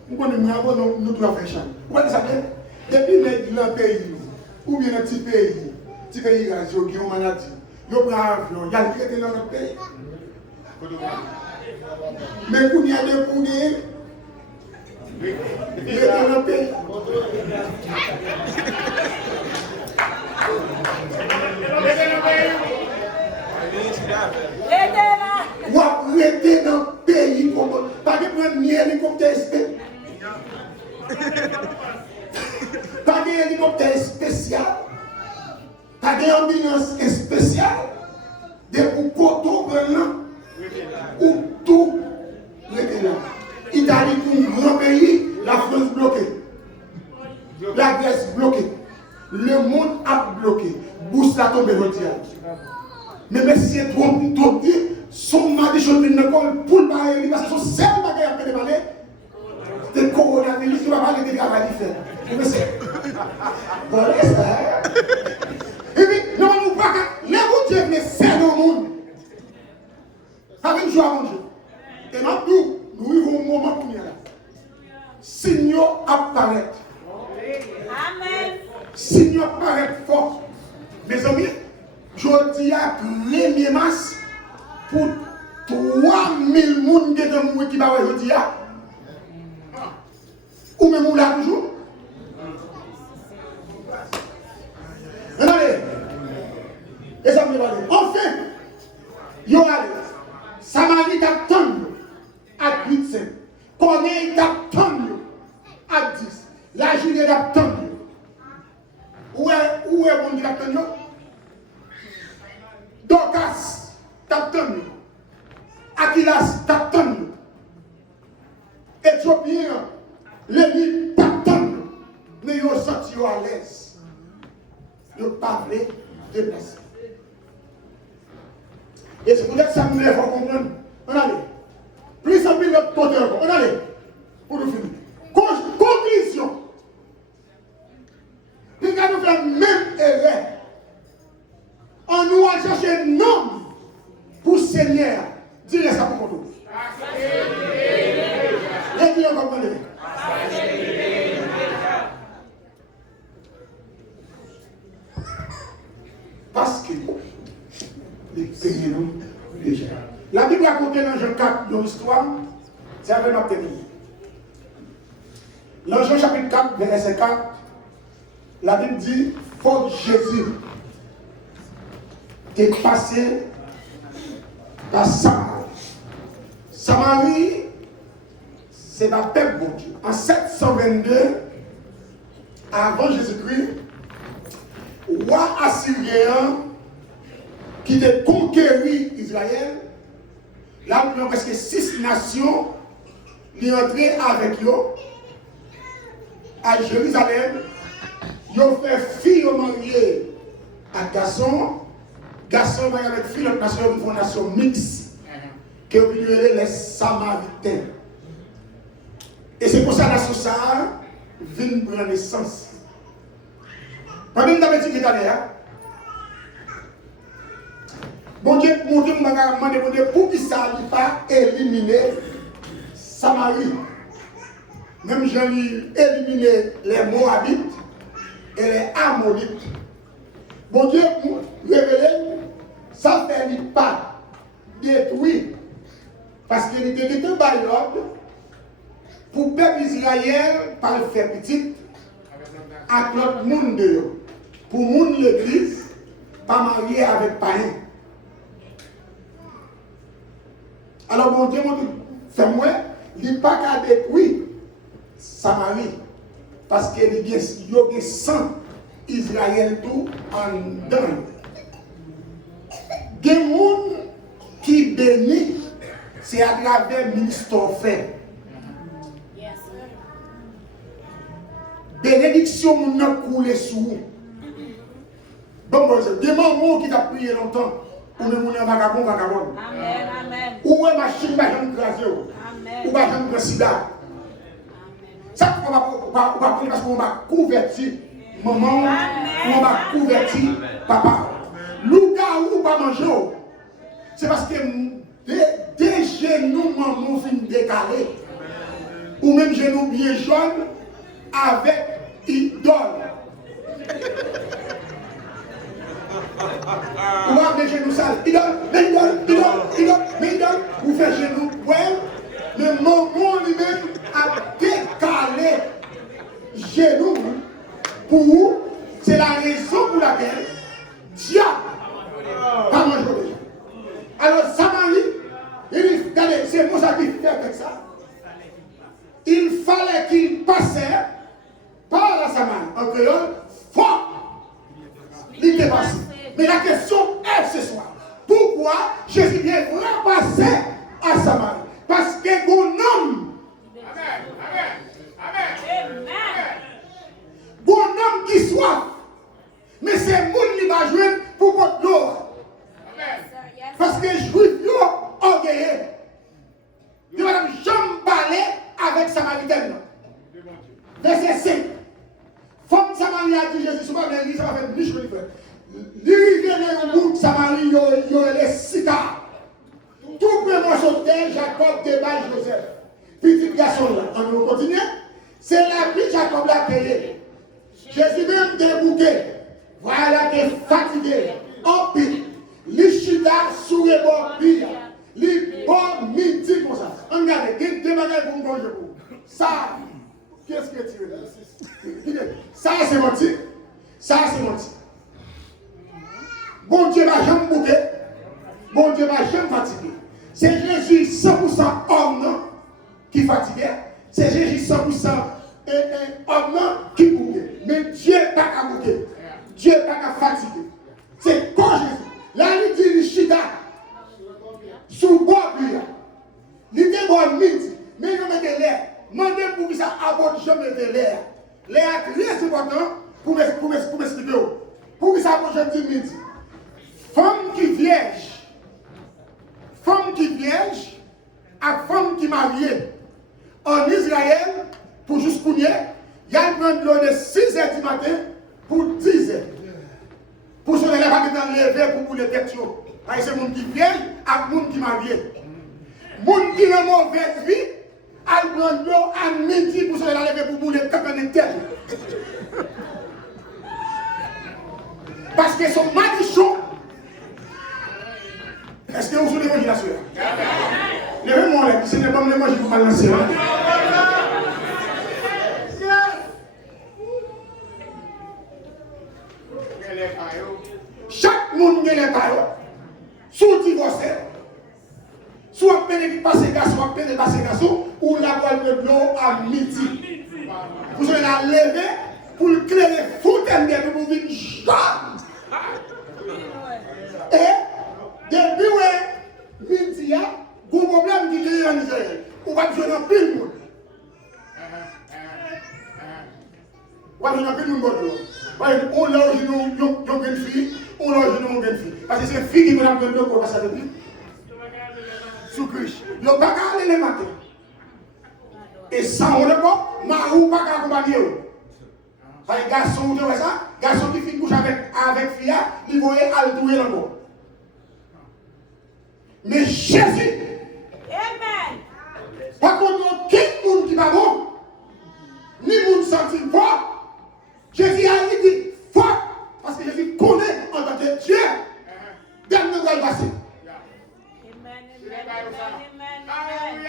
nous connaissons nous devons faire champ. Vous voyez ça bien? Depuis le pays, ou bien un petit pays qui a une maladie, ils prennent un avion, ils ont traité dans notre pays. Mais pour y aller pour gagner, ils sont dans notre pays. Ou arrêter dans le pays, pas de prendre ni hélicoptère pas d'hélicoptère spécial, pas d'ambulance spéciale, de pour poteau ou tout là. Italie pour un grand pays, la France bloquée, la Grèce bloquée, le monde a bloqué, bouche la tombe le diable. Mais si c'est trop dit, son mari de choses ne colle pour le parler, parce que son seul bagage à faire parler, c'est le coronavirus qui va parler de travail différent. Mais c'est. Bon, laisse ça. Et puis, nous ne pouvons pas que les Dieu viennent servir au monde. Avec une joie à manger. Et maintenant, nous vivons un moment pour nous. Signaux apparaissent. Amen. Signaux apparaissent fort. Mes amis, je dis à 1er mars pour 3000 personnes qui va je dis à. Ou même on l'a toujours. Regardez. Et ça me va dire. Enfin, il y aura Samarie t'attend à 8,5. Corneille t'attend à 10. La Judée t'attend. Où est mon Dieu t'attend? Dorcas t'attend. Aquilas t'attend. Éthiopien, Lévi t'attend. Mais ils ont senti à l'aise. Ils ont parlé de place. Et c'est peut-être ça que nous devons comprendre. On allait. Plus en plus notre côté encore. On allait. Pour nous finir. Conclusion. Nous allons faire même erreur. On nous a cherché un homme pour Seigneur. Dis ça pour nous. Et puis on comprend. Parce que les pays nous déjà. La Bible raconte dans Jean 4 une histoire, c'est avec notre terminer. Dans Jean chapitre 4, verset 4, la Bible dit, faut Jésus est passé par Samarie. Samarie, c'est la peuple bon Dieu. En 722, avant Jésus-Christ, roi assyrien qui a conquéri Israël, là, nous avons presque 6 nations qui sont entrées avec eux à Jérusalem. Ils ont fait fille au marié à garçon, garçon marié avec fille, l'autre nation, une nation mixte, qui ont vu les Samaritains. Et c'est pour ça que la nation ça vient prendre naissance. Pendant que nous avons dit qu'il est allé, Bon Dieu, mon Dieu, m'a demandé pour qui ça n'a pas éliminé Samarie. Même j'ai éliminé les Moabites et les Ammonites. Bon Dieu, révélé, ça ne fait pas détruire. Parce qu'il était un baillot pour le peuple Israël, par le faire petit, avec l'autre monde de eux. Pour monde l'église, pas marié avec païen. Alors, mon Dieu, fait moi, il n'est pas qu'à détruire Samarie. Parce qu'il y a des sang Israël tout en dedans. Des gens qui bénissent, c'est à travers le ministère fait. Bénédiction moun nan coule sous vous. Bon, des mamans qui t'a prié longtemps, ou même moun vagabond. Amen, amen. Ou est machine va jamais craser. Amen. Ou va jamais prendre sida. Ça on va prendre parce qu'on va convertir maman, on va convertir papa. Louga ou pas manger. C'est parce que des genoux maman fin décalé. Ou même genoux bien jaunes avec idole. Ou avec genoux sales. Idole. Vous faites genoux poil. Le moment lui-même a décalé genoux pour vous. C'est la raison pour laquelle Dieu pas manger déjà. Alors Samarie, regardez, c'est moi qui fait avec ça. Il fallait qu'il passait par la Samarie. En créole, fort. Il était passé. Mais la question est ce soir. Pourquoi Jésus vient repasser à Samarie? Parce que mon homme. Amen. Bon homme qui soit. Mais c'est moun qui va jouer pour votre l'eau. Parce que juif ont orgueilleux. Il va jamais parler avec Samaritaine. Verset 5. Femme Samarie a dit Jésus, souvent l'église, ça va faire niche pour lui faire. L'irrigueur de Mouk Samarie, il y a les sicars. Tout premier sauté, Jacob débat Joseph. Petit garçon là, on continue. C'est la vie Jacob l'a payé. Jésus même débouqué. Voilà qu'il est fatigué. En pique. L'Ichida sous les bords pire. Les bords midi comme ça. Regardez, il y a des bagages pour manger. Ça, qu'est-ce que tu veux là? Ça, c'est menti. Ça, c'est menti. Bon Dieu va jamais bouquer. Bon Dieu va jamais fatiguer. C'est Jésus 100% homme qui fatiguait. C'est Jésus 100% homme qui bouquait. Mais Dieu n'est pas qu'à bouquer. Dieu n'est pas qu'à fatiguer. C'est quand Jésus. Là, il dit l'Ichida. Sous le bord, il était bon midi. Mais il mettait l'air. Mandez pour que ça aborde jamais de l'air. L'air est très important pour m'expliquer. Pour que ça aborde jamais midi. Femme qui vierge. Femme qui vierge. À femme qui mariée. En Israël, pour juste pour il y a une l'eau de 6h du matin pour 10h. Pour se lever dans lever pour les têtes. Parce que c'est monde qui vierge et monde qui marié. Monde qui est mauvaise vie, elle prend l'eau à midi pour se lever pour les têtes. Parce que son madichon. Est-ce que vous souvenez de la soeur? Levez-moi, ce n'est pas moi qui vous balance. Chaque monde qui est là, soit divorcé, soit passer garçon, ou la boîte de l'eau à midi. Vous allez la lever pour le clairer fontaine de vous vivre jaune. Et depuis midi, il y a un problème qui est en Israël. On va jouer dans pile monde. On va jouer dans pile monde. On l'a une fille, on l'a une fille. Parce que c'est une fille qui va nous donner ça depuis. Sous Christ. Il n'y a pas qu'à aller les matins. Et sans on ne peut pas, Marou pas qu'à accompagner. Parce que garçon, vous voyez ça? Garçon qui finit couche avec fille, il voyait aller douer dans l'eau. Mais Jésus, Amen. par contre, quel monde qui va bon, ni monde senti fort, Jésus a dit fort, parce que Jésus connaît en tant que Dieu, dernier va y passer. Amen. Amen. Amen.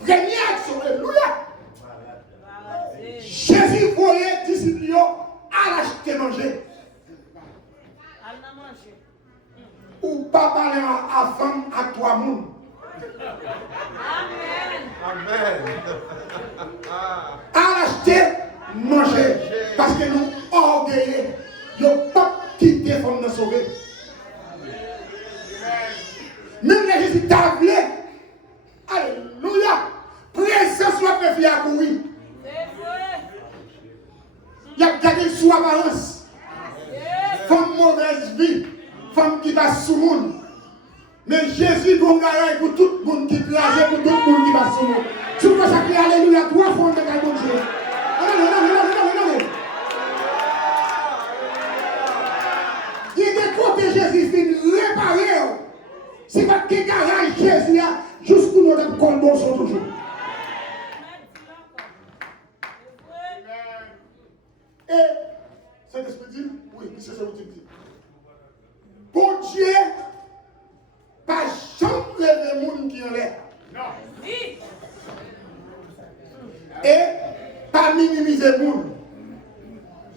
Première action, alléluia. Jésus voyait disciples à l'acheter manger. Allons manger. Ou pas parler à femme, à toi, monde. Amen. À l'acheter manger. Parce que nous, orgueillés, nous ne pouvons pas quitter pour nous sauver. Même les Jésus tablés, alléluia, présence soit préférée à courir. Il y a gardé sous apparence. Femme mauvaise vie, femme qui va sous le monde. Mais Jésus, bon gars, pour tout le monde qui crase, pour tout le monde qui va sous le monde. Tu peux s'appeler alléluia, trois fois, on va bon Dieu. Non. Il est côté Jésus, il réparer. C'est pas que garage Jésus, jusqu'où nous avons comme bon son toujours. Et, cet esprit dit, oui, c'est ce que tu dis. Bon Dieu, pas jamais lever les gens qui ont l'air. Non. Et pas minimiser les gens.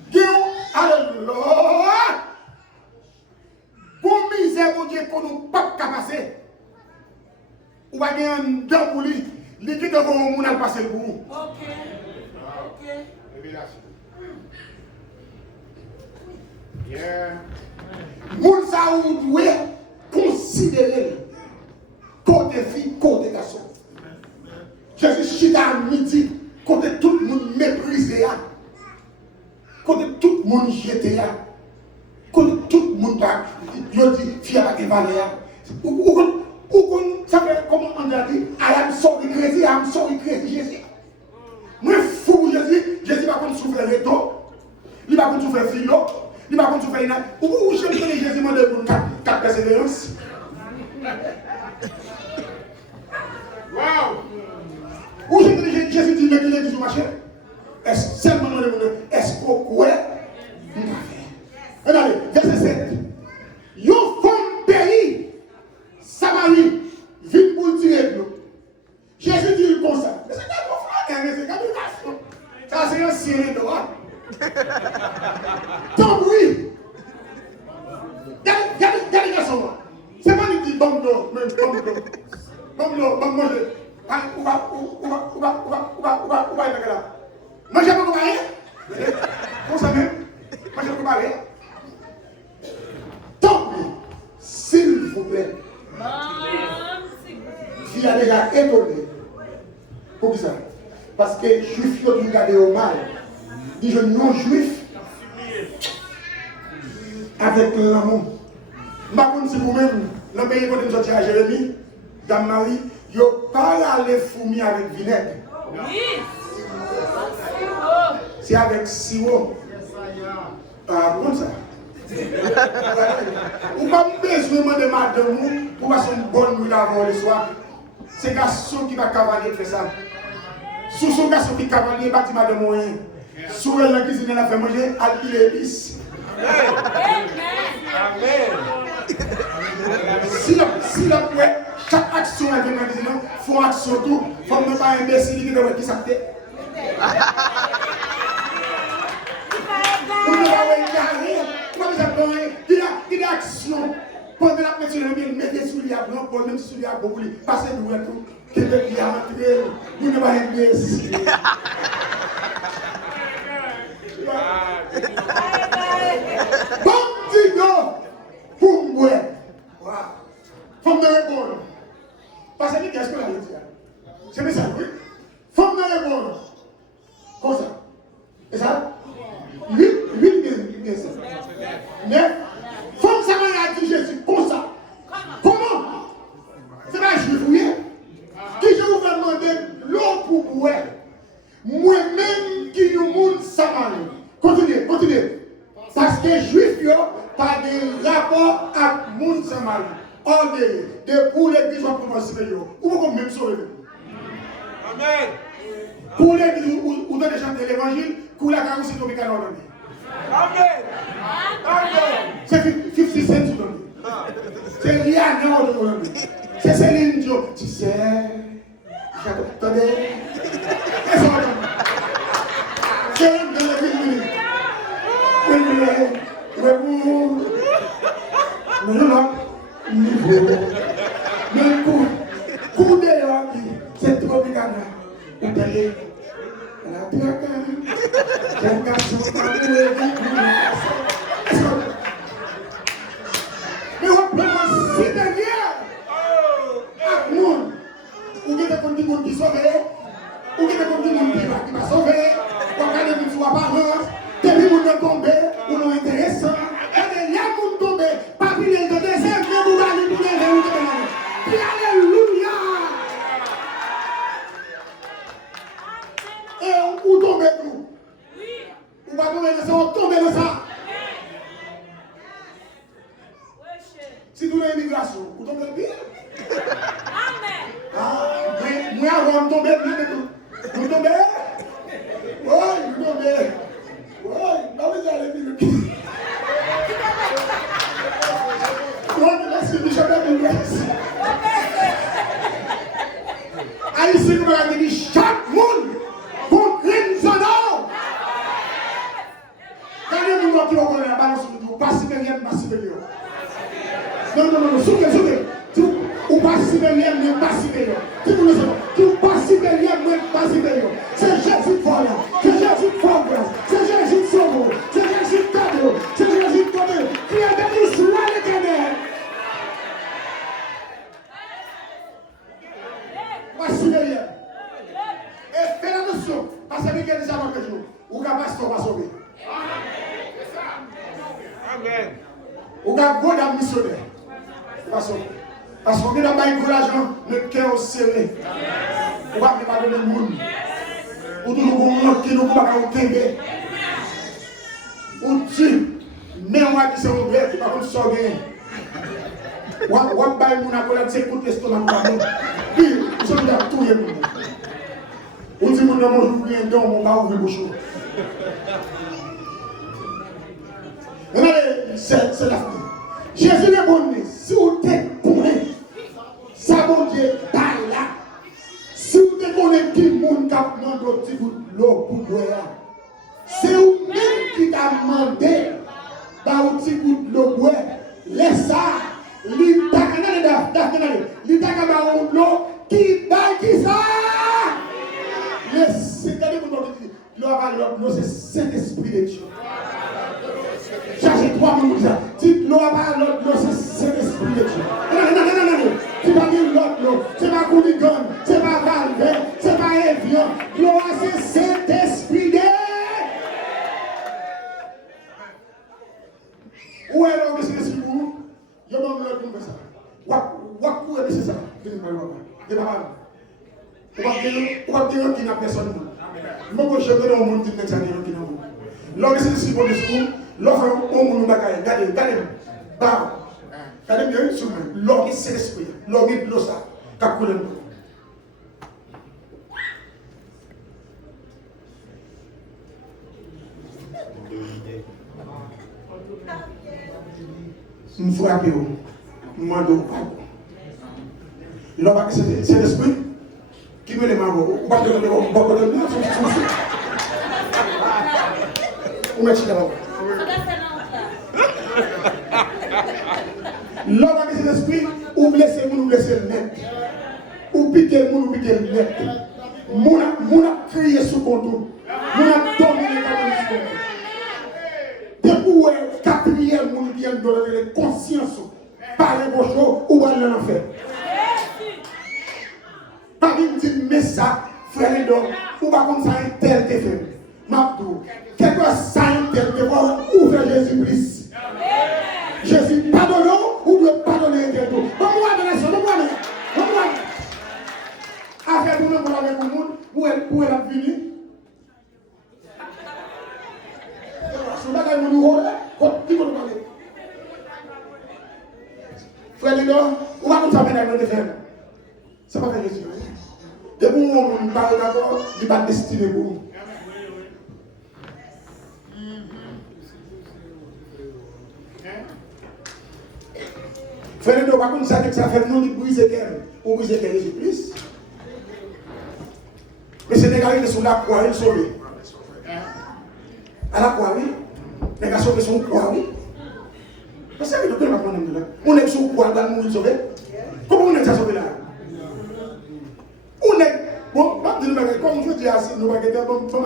Dieu, alléluia. Pour misère, mon Dieu, qu'on ne peut pas passer. Ou va gagner un dent pour lui. Les gens devant le monde passer pour vous. Ok. Révélation. Yeah. Moun sa ou doit considérer côté fille, côté garçon. Jésus chita à midi, côté tout le monde méprisé, côté tout le monde jeté, côté tout le monde dit fier à valeur. Ou ça fait comment on a dit, I am sorry crazy, Jésus. Moi fou Jésus va contre souffrir les dos, il va contre souffrir filo. Il va continuer à faire une. Ou je me dis Jésus m'a donné pour 4 persévérances. Wow. Ou je me dis Jésus dit qu'il est du machin. Est-ce seulement est-ce qu'on croit? Regardez, verset 7. Yo femme pays, Samarie, vite pour tirer de l'eau. Jésus dit comme ça. Mais c'est pas ton frère, mais c'est pas ton frère. Ça c'est un signe de droit. Tant oui. Regardez les garçons. C'est pas une petite bombe d'eau, mais bombe d'eau, manger. Où va il là? Manger pas comme rien. Comme ça même. Manger pas comme rien. Tant oui. S'il vous plaît. Il a déjà étonné. Pour ça. Parce que juif, ils ont regardé au mal. Des jeunes non-juifs avec l'amour. Je ne sais pas si vous-même, dans le pays où nous sommes à Jérémie, Dame Marie, ils n'ont pas allé fourmis avec vinaigre. C'est avec sirop. Ah, comme ça. Ou pas besoin de madame pour passer une bonne nuit avant le soir. C'est garçon qui va cavaler faire ça. Sous son garçon qui cavalier, pas de madame moyen. Sous la cuisine, elle a fait manger à l'huile épice. Amen. Si la pouvait, chaque action avec la cuisine, il faut action tout. Il ne faut même pas imbécile qui doit qui s'appelle. Vous ne pas il a action. Pendant la personne, il met des souliers à blanc, même si souliers à beaucoup, passez nous et tout. Québec, il y a un vous ne pas imbécile. Bon digo pour moi. Faut me répondre. Parce que qu'est-ce que la dit? C'est ça, oui. Faut me répondre. Comme ça. Et ça? 8 bien ça. Mais, faut que ça m'a dit Jésus comme ça. Comment? C'est pas juif, oui. Qui je vous vais demander l'eau pour boire. Moi-même qui nous monde Samarie. Continuez. Parce que juif, pas de rapport avec monde Samarie. ordonné de pour l'église va commencer ou vous même sauver. Amen. Pour l'église où vous avez chanté l'évangile, pour la carrière c'est tombé dans l'année. Amen. Amen. C'est 50 cents sur l'année. C'est rien dans l'année. C'est Céline Dion. Tu sais, attendez. Est-ce qu'on entend? C'est un de l'église. Non. Niveau. Mais coup de l'homme, c'est trop bien. Vous allez la traque. J'ai un garçon qui a mais on peut aussi derrière. Nous, ou qui est comme du monde qui sauve, ou qui est comme du monde qui va sauver, ou qui est comme du monde qui va depuis que nous tombés, ou nous intéressons, et bien, il y a nous tombés, pas plus de c'est un peu pour aller pour les réunir. Puis alléluia. Et on tombe tout. On va tomber dans ça, on tombe dans ça. Si vous avez l'immigration, vous tombez bien. Amen. Ah, moi, avant de tomber, vous tombez. Oui, vous tombez. Oui, là, vous allez vivre. Oui, merci, Bishop Abinès. Haïtien, nous avons dit chaque monde pour une son nom. Quand les gens qui ont la balance, vous passez bien, passez bien. Non, soutez. Ou pas si bien, mais pas si bien. Si vous le savez, tu pas si bien, mais pas si bien. C'est Jésus de voilà, c'est Jésus de progrès, c'est Jésus de sauveur, c'est Jésus de cadeau, c'est Jésus de cadeau. Qui a béni soit l'Éternel. Pas si bien. Et faites attention, parce que quelqu'un déjà marqué jour, ou qu'un pasteur va sauver. Amen. Ou qu'un bon dame missionnaire. Parce qu'on est dans le l'argent, le cœur serré. On va pas donner le monde. Ou tout le monde qui nous va pas tomber. Ou tu, mais on va dire c'est ouvert, tu vas pas sortir. Ou va pas mon accolade, c'est pour l'estomac. Puis, nous sommes là tout le monde. Ou dit mon amour, je viens donc, on va ouvrir le bouchon. Regardez, c'est la fin. Jésus est bon, si vous êtes pour ça bon Dieu parle là. Si vous êtes pour qui monde qui a demandé un petit bout de l'eau pour boire, c'est vous-même qui t'a demandé un petit bout de l'eau pour boire. Laisse ça, l'État qui l'eau qui baille qui ça. Laissez, l'eau c'est Saint-Esprit de Dieu. Cherchez 3 minutes. Dites l'eau à l'autre, c'est l'esprit de Dieu. Non. C'est pas l'autre, c'est pas Counigon, c'est pas Valvé, c'est pas Evian. L'eau c'est Saint-Esprit de Dieu. Où est l'eau que c'est l'esprit pour vous? Je m'en veux comme ça. Où est-ce que c'est ça? Je ne vais pas dire qu'il n'y a personne. Je ne vais pas dire qu'il y a personne. L'homme c'est l'esprit pour vous. L'offre au monde bagaille, regardez, bah, regardez bien sur moi. L'homme c'est l'esprit, l'homme est l'eau ça, capule. Nous frappons, nous demandons pardon. L'homme c'est l'esprit qui me demande, on va donner beaucoup de temps. On met ça. L'homme avec cet esprit, ou blessez vous, ou blessez le net. Ou piquez vous, ou piquez le net. Mon a crié sous contour. Mon a dominé le contour. Depuis où quatrième, mon vient donner conscience par les bochons ou aller en enfer. Par une petite message, frère et d'homme, ou pas comme ça, un tel que fait. Mabdou, quelque chose un tel que voir ouvrir Jésus-Christ. Jésus pardonnons ou doit pardonner un tel tout. Comment adoration, comment affaire pour nous parler avec le monde, où elle a fini. Si vous avez nous frère corridor, ou pas comme ça, mais de faire. Ça va faire Jésus. De vous, on parle d'abord, il va destiner pour vous. Frère, par contre, ça fait non, il brise qu'elle. Ou brise qu'elle, Jésus plus. Mais c'est des gars qui sont sur la croix, ils sont sauvés. À la croix, oui. Les gars sont sur la croix, oui. Parce que le docteur va prendre là. On est sur la croix, dans le monde sauvé. Comment on est sauvé là? On est. Bon, comme je dis à nous, on va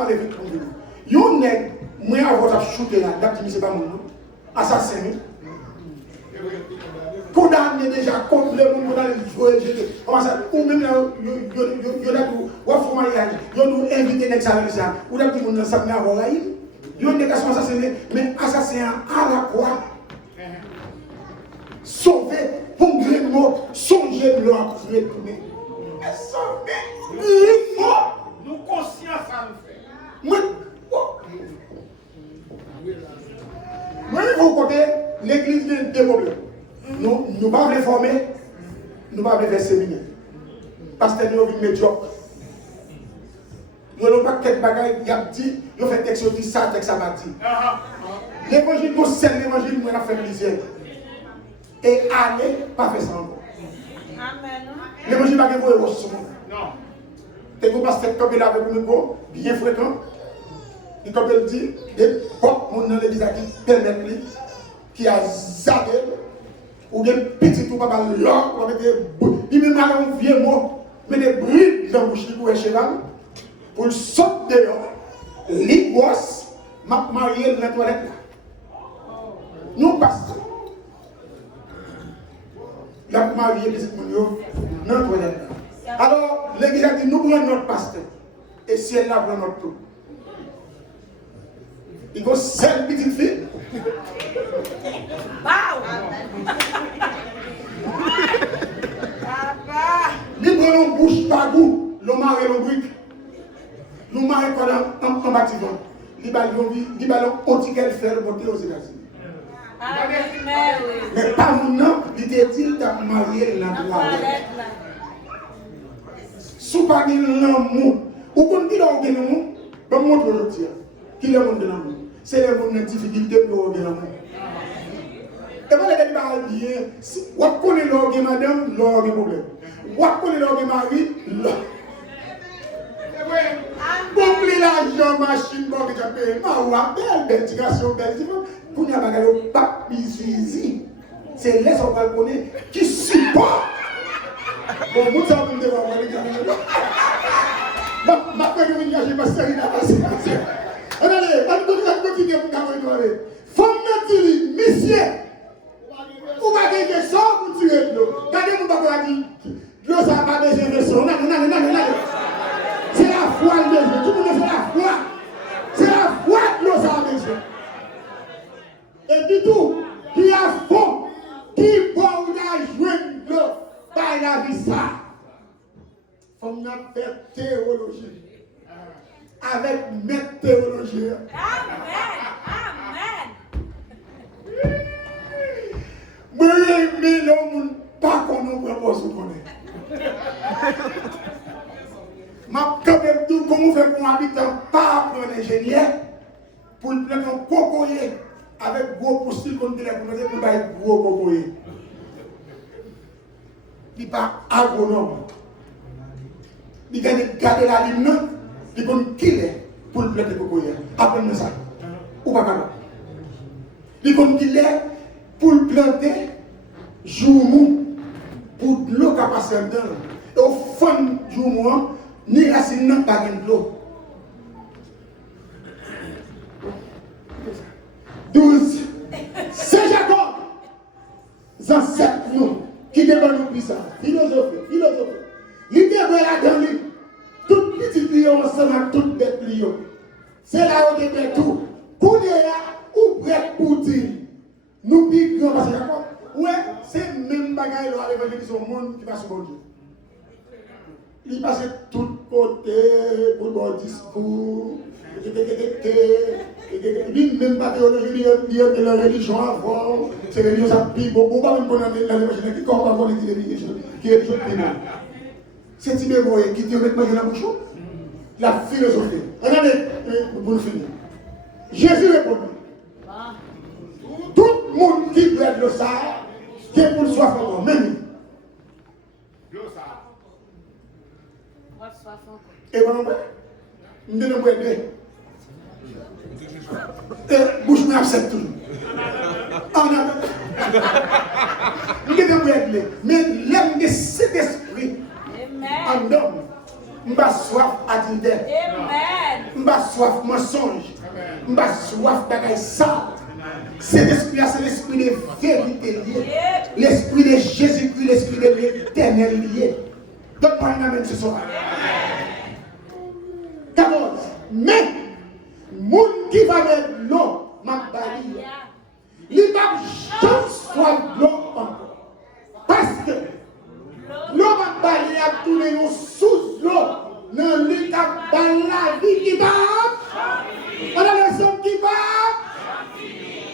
aller vite comme vous. On est. Moi, à votre shooter là, d'activer ce pas mon nom. Assassin. Condamné déjà contre le monde dans les jouets. Ou même là, il y a un mariage, il y a un invité next à ça. Ou là, tout le monde s'est mis à voir. Il y a des personnes assassinées, mais assassiné à la croix. Sauvé, pour le mot, songer de leur retourner. Sauvé, il faut. Nous conscience à nous faire. Moi, il faut côté l'église a des problèmes. Nous ne pouvons pas réformer, nous ne pouvons pas faire séminaire. Parce que nous sommes médiocres. Nous n'avons pas quelques bagages qui ont dit, nous faisons texte qui dit ça, texte ça va dire. L'évangile, nous c'est l'évangile, nous avons fait plaisir. Et allez, pas faire ça encore. Amen. L'évangile va pas vous sur moi. Non. Et vous passez comme il avec vous, bien fréquent. Et comme il dit, et bon, mon dans l'église qui permet lui, qui a zadé, ou bien petit tout pas l'or, ou avec des bouts. Il me met un vieux mot, mais des bruits dans la bouche pour un cheval, pour le sauter dehors, les gosses, m'a marié dans la toilette là. Nous passons. Il a marié les gens dans la toilette là. Alors, l'église a dit, nous prenons notre pasteur. Et si elle a pris notre tout. Il faut 5 petites filles. Nous prenons bouche par bout, nous marions le brique. Nous marions en bâtiment. Nous ballons antiquel faire monter aux États-Unis. Mais pas maintenant, il te dit qu'il a marié la toilette. Sous pas l'amour. Ou qu'on dit l'amour, ben montre le tir. Qui est le monde de l'amour? C'est le monde de difficulté pour le l'amour. Et voilà les gens qui disent, vous connaissez l'orgue madame, l'orgue problème. Vous connaissez l'orgue mari, l'orgue. Pour plus l'argent, machine, bon, que tu payes, belle integration, belle. Pour n'y avoir pas de c'est les gens qu'on connaît qui supportent. Bon, vous savez, vous devez avoir les gars. Bon, maintenant que vous n'avez pas série d'avancée. Allez, on continue pour gagner. Femme Nathalie, monsieur, vous avez des gens pour tuer l'eau. Regardez-vous, papa dit, l'eau, ça n'a pas besoin de son. Non. C'est la foi de Dieu. Tout le monde fait la foi. C'est la foi de l'eau, ça a besoin. Et puis tout, qui a fond, qui boit ou a joué de l'eau, par la vie ça. Faut nous faire théologie. Avec notre théologie. Amen. Mais l'homme pas qu'on nous propose ou qu'on est. Ma quand même tout comment faire pour un habitant pas pour un ingénieur pour le prendre un cocoyer avec gros postille comme dire pour mettre pour bailler gros cocoyer. Il pas agronome. Il gagne garder la ligne non, il comme qu'il pour le planter cocoyer. Apprenez ça. Ou pas capable. Il comme qu'il est pour le planter jour mou pour l'eau qui passe dedans. Et au fond du jour ni racine n'a pas de l'eau. 12. C'est Jacob. Ancêtres nous qui demandent nous puissance. Philosophie. L'idée de la dans lui. Toutes petites lions ensemble avec toutes bêtes lions. C'est là où on est tout. Pour dire ou prêt pour dire. Nous piquons parce que Jacob. Ouais, c'est même bagaille là avec l'évangile au monde qui va sur mon Dieu. Il passe de tous côtés pour le discours. Lui, même pas théologie, il y a la religion avant, c'est la religion, ça prie, bon, pas même qu'on a la religion, qui compte encore les religions, qui est religion privée. C'est Tibéro qui dit honnêtement, il y a la bouche. La philosophie. Regardez, pour nous finir. Jésus répond. Tout le monde qui doit être le ça, qui est pour le soif encore, même. Et voilà, nous devons boire deux. Et bouche nous accepte toujours. Nous devons boire deux. Mais l'aime de cet esprit, en homme, nous avons soif à dire. Nous avons soif mensonge. Nous avons soif d'agaï ça. Cet esprit, c'est l'esprit de vérité lié. L'esprit de Jésus-Christ, l'esprit de l'éternel lié. Donne-moi un amen ce soir. 14. Mais, moun qui va mettre l'eau, ma balie, il va jamais soit l'eau encore. Parce que l'eau ma balie a tourné sous l'eau. Dans l'île qui la vie qui va. On a les hommes qui va.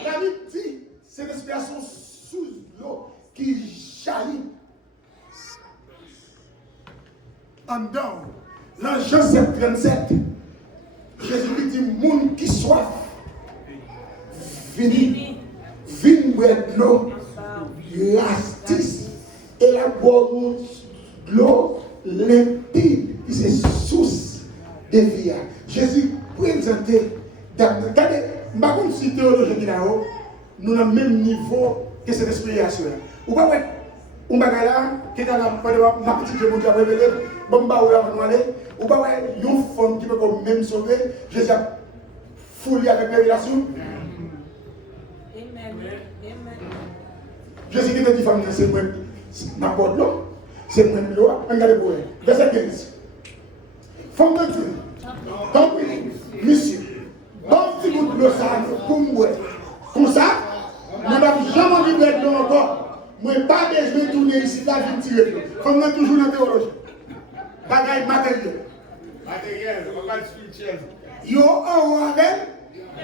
La vie dit, c'est l'inspiration sous l'eau qui jaillit. En dedans, dans Jean 7:37, Jésus lui dit, moun qui soif, vini boire de l'eau, l'astis, et la boire de l'eau limpide, qui c'est source de vie. Jésus présentait, regardez, je ne sais pas si théologie qui là-haut, nous avons le même niveau que cette explication. Ou pas, on va là, qui est dans la petite de mon Dieu révélé, bon, bah, on va aller, ou pas, une femme qui peut même sauver, Jésus a foulé avec révélation. Amen. Jésus qui te dit, femme, c'est moi, n'importe l'eau, c'est moi, l'eau, regardez pour elle. Verset 15. Femme de Dieu, donc, monsieur, donc, si vous le savez, pour moi, comme ça, nous n'avons jamais envie de l'eau encore. Moi, pas besoin de tourner ici, là, je me tire. Comme on est toujours dans la théologie. Bagaille matériel. Matériel, on va le spirituel. Yo, on avec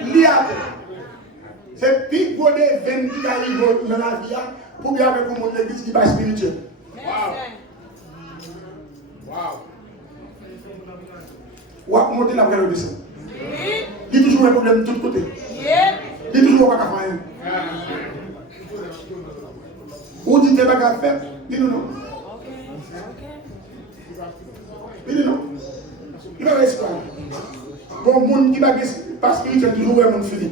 l'IAB. C'est plus beau des 20 qui arrivent dans la vie pour bien avec le monde l'église qui va spirituel. Wow. Ou à monter la vraie descente. Il y a toujours un problème de tous côtés. Il y a toujours un problème. Ou dit que tu n'as pas fait, dis-nous non. Dis-nous non. Il va rester là. Bon, le monde qui va pas spirituel, toujours un monde fini.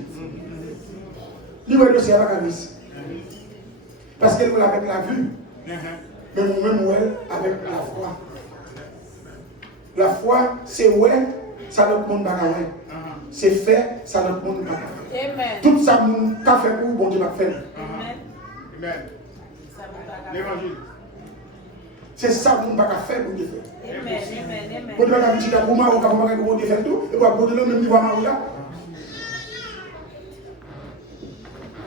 Il va rester à la cavisse. Parce qu'elle veut avec la vue. Mais nous-mêmes, avec la foi. La foi, c'est ouais, ça notre monde va faire. C'est fait, ça notre monde va faire. Tout ça, mon café pour bon Dieu va faire. Amen. L'évangile. C'est ça que nous va faire pour Dieu faire. Amen. Bon Dieu va faire petit pour moi, on va faire pour Dieu faire tout, et pour Dieu même niveau à là.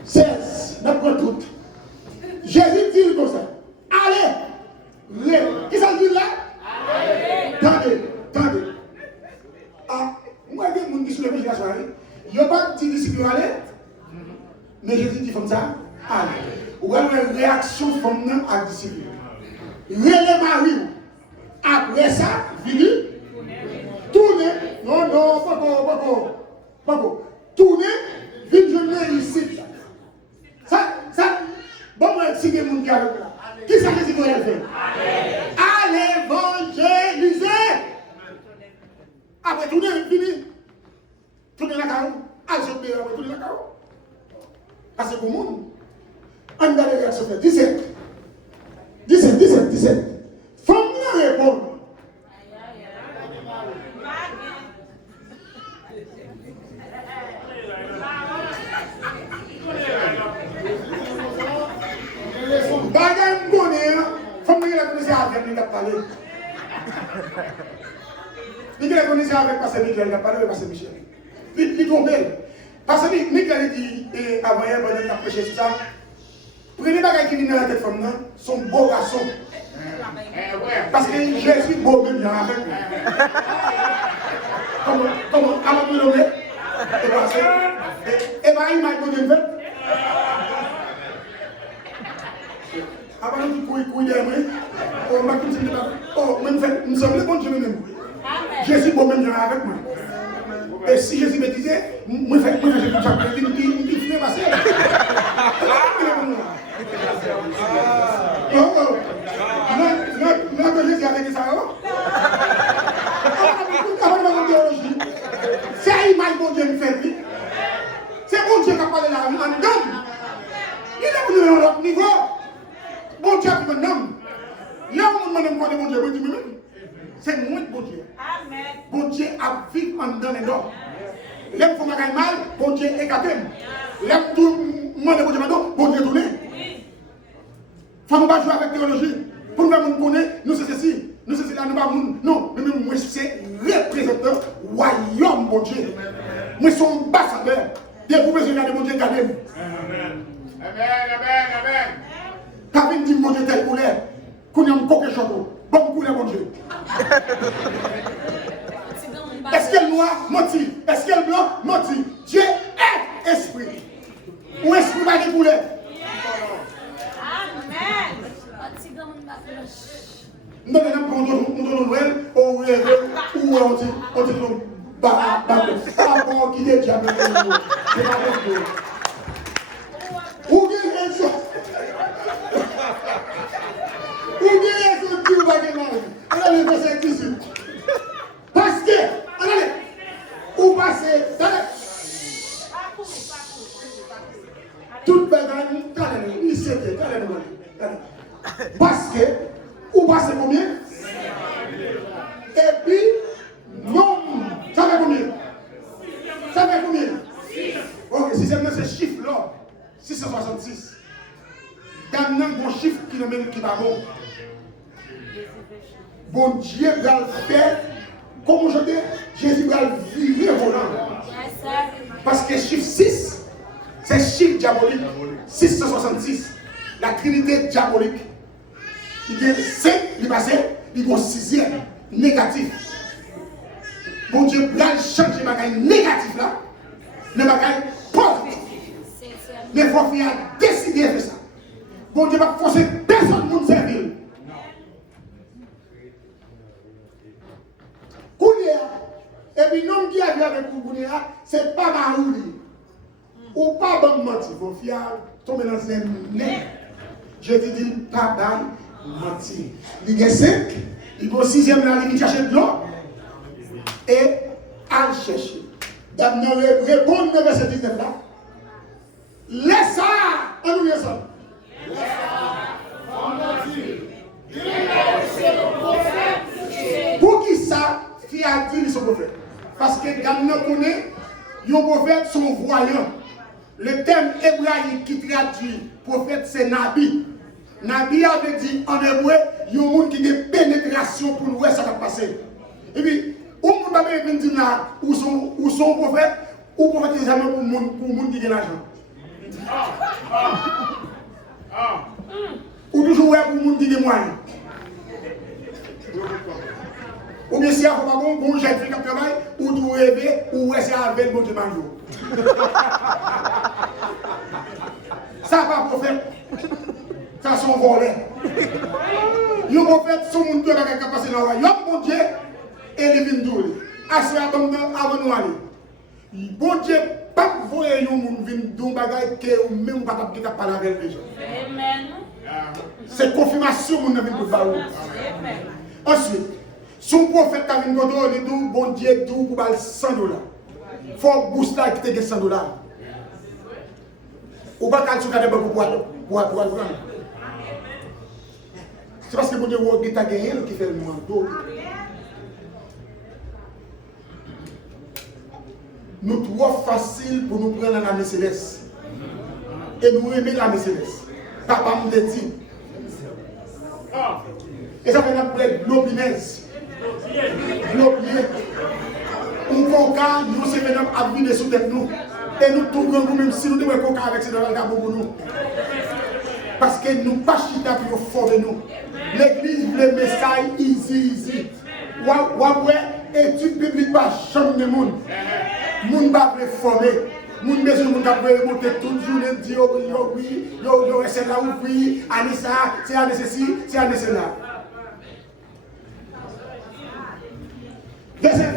16, notre tout. Jésus dit comme ça. Allez, qui ça dit là? Attendez. Ah, moi, il y a des gens qui sont les médias, il n'y a pas de disciples aller, mais Jésus dit comme ça, allez. Ou alors une réaction comme à disciples. Relève Marie. Après ça, vini, tournez. Non, pas tournez, vite, je viens ici. Ça, bon, moi, si les gens qui arrivent là, qui ça que c'est qu'on a fait? Allez évangéliser. Après, tournez, fini. Tournez la carreau. Allez, tournez la carreau. Parce que pour le monde, on a les réactions. 17. Faut me répondre. Bagay mbone, faut me reconnaître avec lui, il a parlé. Il a reconnaît avec Pasteur Michel, il a parlé avec Pasteur Michel. Il tombé. Parce que Michel dit, avant hier, pendant qu'il a prêché ça, prenez les bagages qui viennent dans la tête femme, sont beaux garçons. Parce que Jésus est beau même avec lui. Comment me nommer? Et bien, il m'a donné une fête. Avant de courir derrière, on m'a dit, oh, nous sommes les bons Dieu même. Jésus bon même avec moi. Et si Jésus me disait, moi je fais tout ça, il me passer. Non, que Jésus avait dit ça. Avant de ma théologie, c'est l'image bon Dieu me fait. C'est bon Dieu qui a parlé là, en homme. Il est venu à un autre niveau. Bon Dieu qui me nomme. Là où on me demande bon Dieu, c'est moi bon Dieu. Amen. Bon Dieu a vécu en dedans les dents. L'aime pour ma mal, bon Dieu est gâté. L'aime tout le monde, bon Dieu tourné. Il ne faut pas jouer avec théologie. Pour nous, nous connaissons, nous c'est ceci, nous c'est cela, nous pas non, mais moi c'est représentant royaume bon Dieu. Moi suis ambassadeur. Des vous besoin de bon Dieu garder. Amen. Amen. Amen. Quand vous dites mon Dieu tel couleur, qu'on y a un coquet chapeau, bon couleur mon Dieu. Est-ce qu'elle noir, menti? Est-ce qu'elle blanc, menti? Dieu est esprit. Ou esprit va des couleurs? Amen. Nous donnons Noël, ou on dit, bon, qui est diable, c'est pas bon. Ou bien raison. Ou bien raison, Dieu va gagner. On a les versets ici. Parce que, allez, ou passez, toute bagaille, il sait que, parce que, ou passez combien? Et puis, non, ça fait combien? Ça fait combien? Ok, si c'est ce chiffre-là, 666. Il y a un bon chiffre qui ne mène qui va bon. Bon Dieu va le faire. Comme je dis, Jésus va le virer volant. Parce que chiffre 6, c'est chiffre diabolique. 666. La trinité diabolique. Il y a 5, il passe, il y a 6e, négatif. Bon Dieu va changer les bagages négatifs là, les bagages positifs. Mais il faut faire décider de faire ça. Bon Dieu va forcer personne pour nous servir. Et puis, non qui a vu avec vous, c'est pas Marouli. Ou pas bon menti. Il faut faire tomber dans un nez. Je te dis, pas bon menti. Il y a 5, il y a 6e là, il chercher de l'eau. Et à chercher. Dans le répondre au verset 19 là. Laisse ça, on nous dit ça. Laisse ça, on nous dit. Pour qui ça, qui a dit son prophète? Parce que quand nous connaissons, les prophètes sont voyants. Le terme hébraïque qui traduit prophète, c'est Nabi. Nabi avait dit en hébreu, il y a un monde qui a une pénétration pour nous, ça va passer. Et puis, où vous avez dit là, où sont prophètes, ou prophète jamais pour le monde qui a l'argent. Ou toujours pour le monde qui a moyen. Ou bien si il y a un bon jeune fille qui travaille, ou tout rêver, ou c'est avec le bon Dieu mangeau. Ça va prophète. Ça sont volés. Les prophètes sont mon Dieu qui a passé dans le royaume, bon Dieu, et les vindoules. Assez avant nous aller. Bon Dieu, pas voyer les gens vindoules, bagaille que même pas de parler avec les gens. C'est confirmation mon ami pour vous. Ensuite, son prophète a vu que bon Dieu tout pour $100. Il faut booster qui te $100. Ou pas quand tu regardes pour c'est parce que bon Dieu a gagné qui fait le manteau. Nous trop facile pour nous prendre la céleste. Et nous aimer la céleste. Papa nous dit. Et ça fait notre globinesse. Globier. On coca, nous c'est maintenant à vivre sous tête nous. Et nous tournons nous-mêmes si nous devons coca avec ces dollars pour nous. Parce que nous pas chita pour former nous. L'église, le message, easy. Ouais, étude biblique pas chambre de monde. Moun pas former. Moun besoin moun ka remonter toute journée dire oui, yo c'est là où oui, année ça, c'est année ceci, c'est année cela. Verset 1.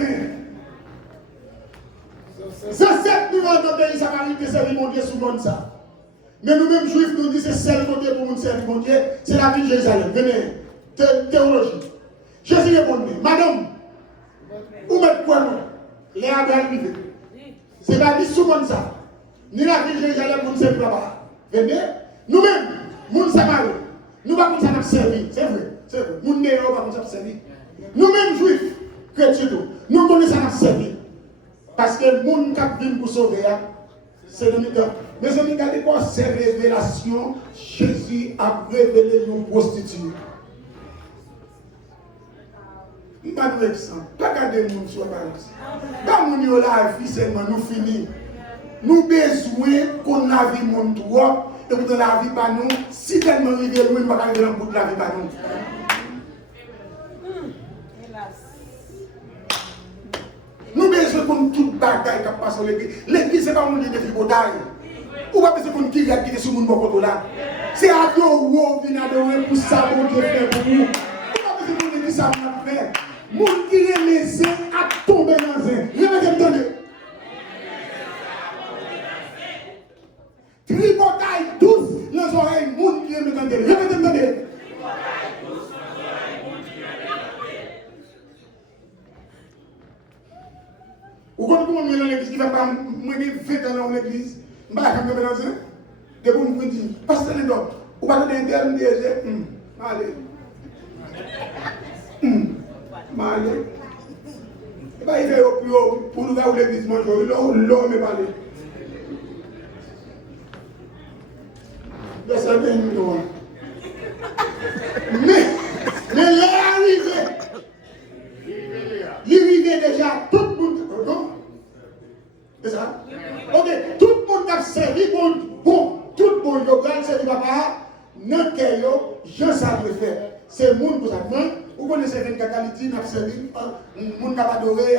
C'est cette nouvelle dans le pays samaritain servir mon Dieu sous le monde ça. Mais nous-mêmes juifs nous disons c'est seul côté pour nous servir mon Dieu, c'est la vie de Jérusalem. Venez, théologie. Jésus répondit, madame, où mettez quoi non? Les Abraham vivent. C'est la vie sous le monde ça. Ni la vie de Jérusalem pour nous servir là-bas. Venez, nous-mêmes, nous Samaria, nous ne pouvons pas nous servir. C'est vrai, c'est vrai. Nous ne pouvons pas nous servir. Nous-mêmes juifs, chrétiens, nous connaissons nous servir. Parce que les gens qui viennent pour sauver, c'est le milieu. Mais je regardez quoi, ces révélations, Jésus a révélé nos prostituées. Je ne vais pas exemple. Pas garder nous sur la balance. Quand nous sommes là, officiellement, nous finissons. Nous avons besoin qu'on a vu mon droit et que la vie pas nous. Si tellement il est loin, nous ne pouvons pas arriver dans le bout de la vie pas nous. Nous avons besoin qu'on tout bagaille qui passe sur l'église. L'église, ce n'est pas un lieu de tripotage. Ou pas besoin qu'on tire qui est sur mon côté là. C'est à toi où on vient adorer pour ça, pour Dieu fait pour nous. Ou pas besoin qu'on dise ça, on a fait. Moun qui est laissé à tomber dans un. Répétez-moi. Tripotaille tous les oreilles, moun qui est laissé à tomber. Répétez-moi. Vous connaissez comment on est dans l'église qui ne va pas mener 20 ans dans l'église? Je ne vais pas me mélanger. De vous me dire, pasteur les dons, vous ne pouvez pas me dire, allez. Allez. Il fait au plus haut pour nous voir l'église manger. L'homme est parlé. De ça, mais l'arrivée. L'arrivée déjà, tout le monde. Non? C'est ça? Ok, tout le monde a servi bon, tout le monde a servi papa, notre cœur, je savais faire. C'est le monde pour ça. Vous connaissez une qualité, nous avons servi, le monde a adoré,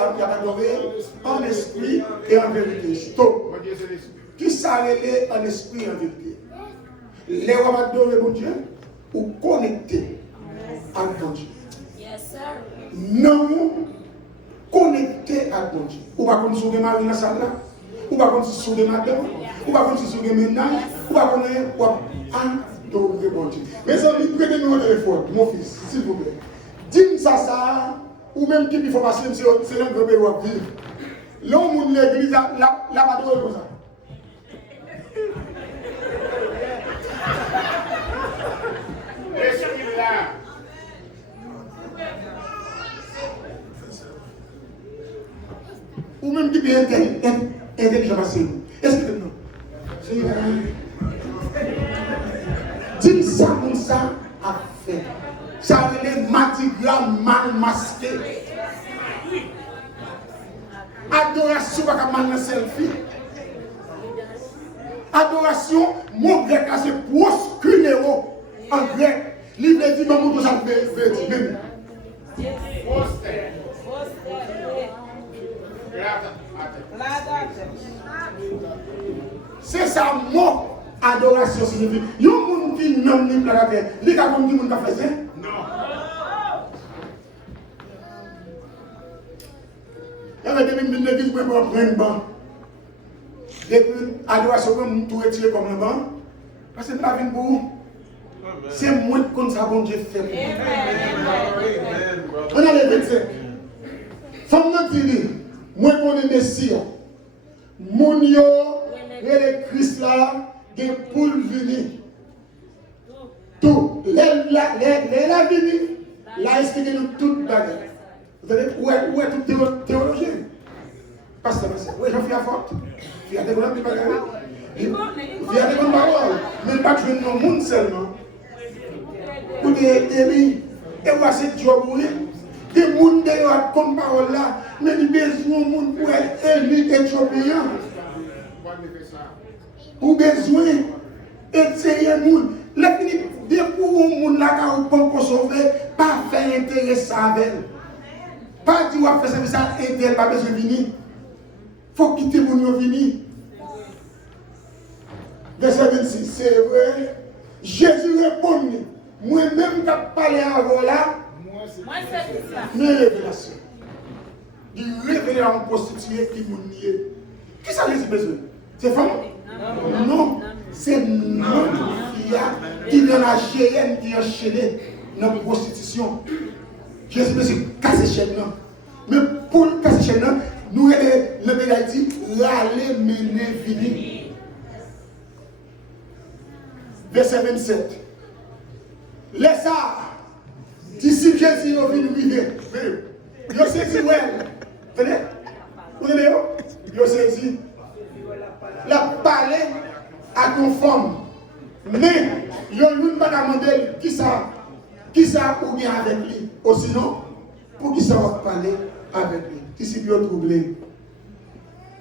en esprit et en vérité. Stop. Qui s'arrête en esprit et en vérité? Les rois adorer mon Dieu ou connecter avec mon Dieu. Non, connecter avec mon Dieu. Ou pas qu'on soude Marie dans la salle là, ou pas qu'on soude madame, ou pas qu'on soude ménage, ou pas qu'on adorer mon Dieu. Mes amis, prenez-nous au téléphone, mon fils, s'il vous plaît. Dis-moi ça, ou même qui faut passer, c'est l'un de vos vivre. L'homme de l'église, la adorer comme ça. Ou même qui peut être intelligent parce que est-ce que non? Dis ça comme ça à faire. Ça relève matigram mal masqué. Adoration pas comme mal selfie. Adoration, mon grec c'est proskuneo en grec. Livre dit maman ça veut dire. C'est ça, mon adoration signifie. Il y a un monde qui n'aime ni la terre. Il y a un monde qui n'a pas fait ça. Non. Il y a des gens qui disent que je vais prendre un banc. Depuis l'adoration, je vais tout retirer comme un banc. Parce que c'est la vie pour vous. C'est moi qui ça, bon Dieu fait. On a les 25. Femme n'a dit, moi je connais Messie. Mon yo, le Christ là, des poules venir. Tout, les la venir, là expliqué nous toute bagarre. Vous savez, où est toute théologie? Parce que oui, j'en fais à forte. Il y a des bonnes bagarres. Il y a des bonnes paroles. Mais pas que nous monde seulement. Pour des amis. Et voici Dieu mourir. Des gens qui ont comme parole là, mais ils ont besoin de monde pour être élu éthiopien. Ou besoin d'essayer de monde. Des pour les gens qui ont sauver, pas faire intérêt ça avec elle. Pas dire que faire ça, elle pas besoin de venir. faut quitter mon nom venir. Verset 26, c'est vrai. Jésus répond, moi-même qui ai parlé avant là, Moi, c'est ça. mes révélations. Il révèle en prostituée qui m'a nié. Qui ça les besoin? C'est femme? Non. C'est notre fille qui est dans la GN qui est enchaînée dans la prostitution. Jésus me dit, casser chaîne. Mais pour casser chaîne, nous, le médaille dit, l'aller mener venir. Verset 27. Laisse ça. Disciples Jésus ont venu vivre. Ils ont saisi, ouais. Tenez. Vous voyez, ils ont saisi. La parler à conforme. Mais, ils ont pas demandé qui ça ou bien avec lui. Ou sinon, pour qui ça va parler avec lui. Disciples ont troublé.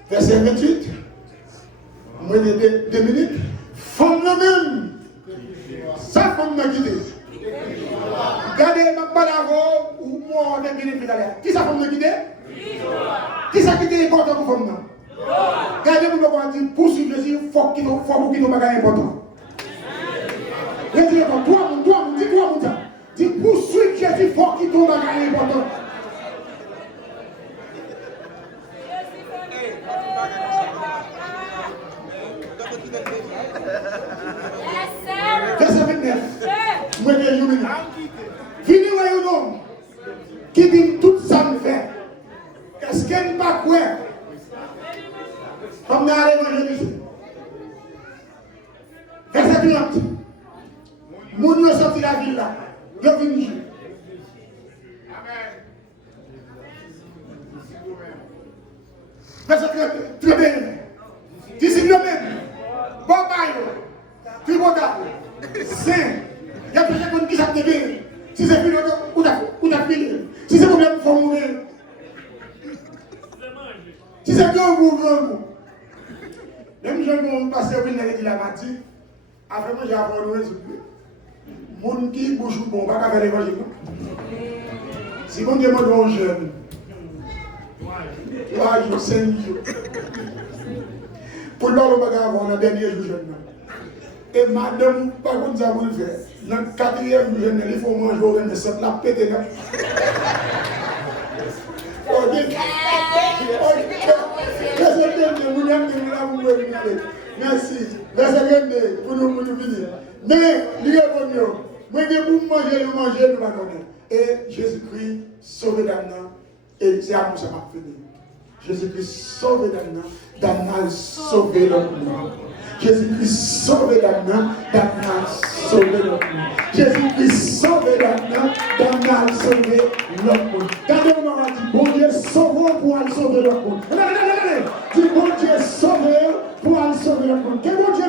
Verset 28. Moins de 2 minutes. Femme même. Ça, femme m'a guidé. Regardez, ma parole ou moi, on est guidé. Qui ça, femme m'a guidé? Qui ça qui est important pour femme? Regardez, vous me dire, poursuivre Jésus, il faut qu'il nous bagaille important. Retirez toi, dis-toi, dis poursuivre Jésus, il faut qu'il nous bagaille important. Verset 29. Moi, je suis fini, un homme qui dit tout ça me fait. Est-ce qu'elle n'est pas quoi? Comme dans l'évangile. Verset 30. Moun yo sorti la ville là. Yo vini. Verset 31. Disciples même. Papa yo. Tribunal. Saint. Il y a plusieurs personnes qui savent te si c'est fini, où t'as fini. Si c'est problème, il faut mourir. Si c'est grand goût. Même gens qui passent au milieu de la matière, après moi j'ai appris les gens qui bougent bon, pas faire l'évangile. Si on demande aux jeunes, 3 jours, 5 jours, pour leur bagarre, on a dernier jour jeune. Et madame, pas comme ça vous le faire. Dans le 4e jour, il faut manger au rein, mais c'est la pété. Merci. Verset pour nous finir. Mais, il est bon. Moi, je manger, nous pas connaître. Et Jésus-Christ, sauvé d'Anna, et c'est à nous ça m'a fini. Jésus-Christ, sauvé d'Anna, sauvé l'autre. Jésus-Christ, sauvé d'Anna, sauvé l'autre. Jésus-Christ, sauvé d'Anna, sauvé l'autre. Regardez-moi, on dit, bon Dieu, sauvé pour aller sauver l'autre. Regardez, dis, bon Dieu, sauvé pour aller sauver l'autre. Que bon Dieu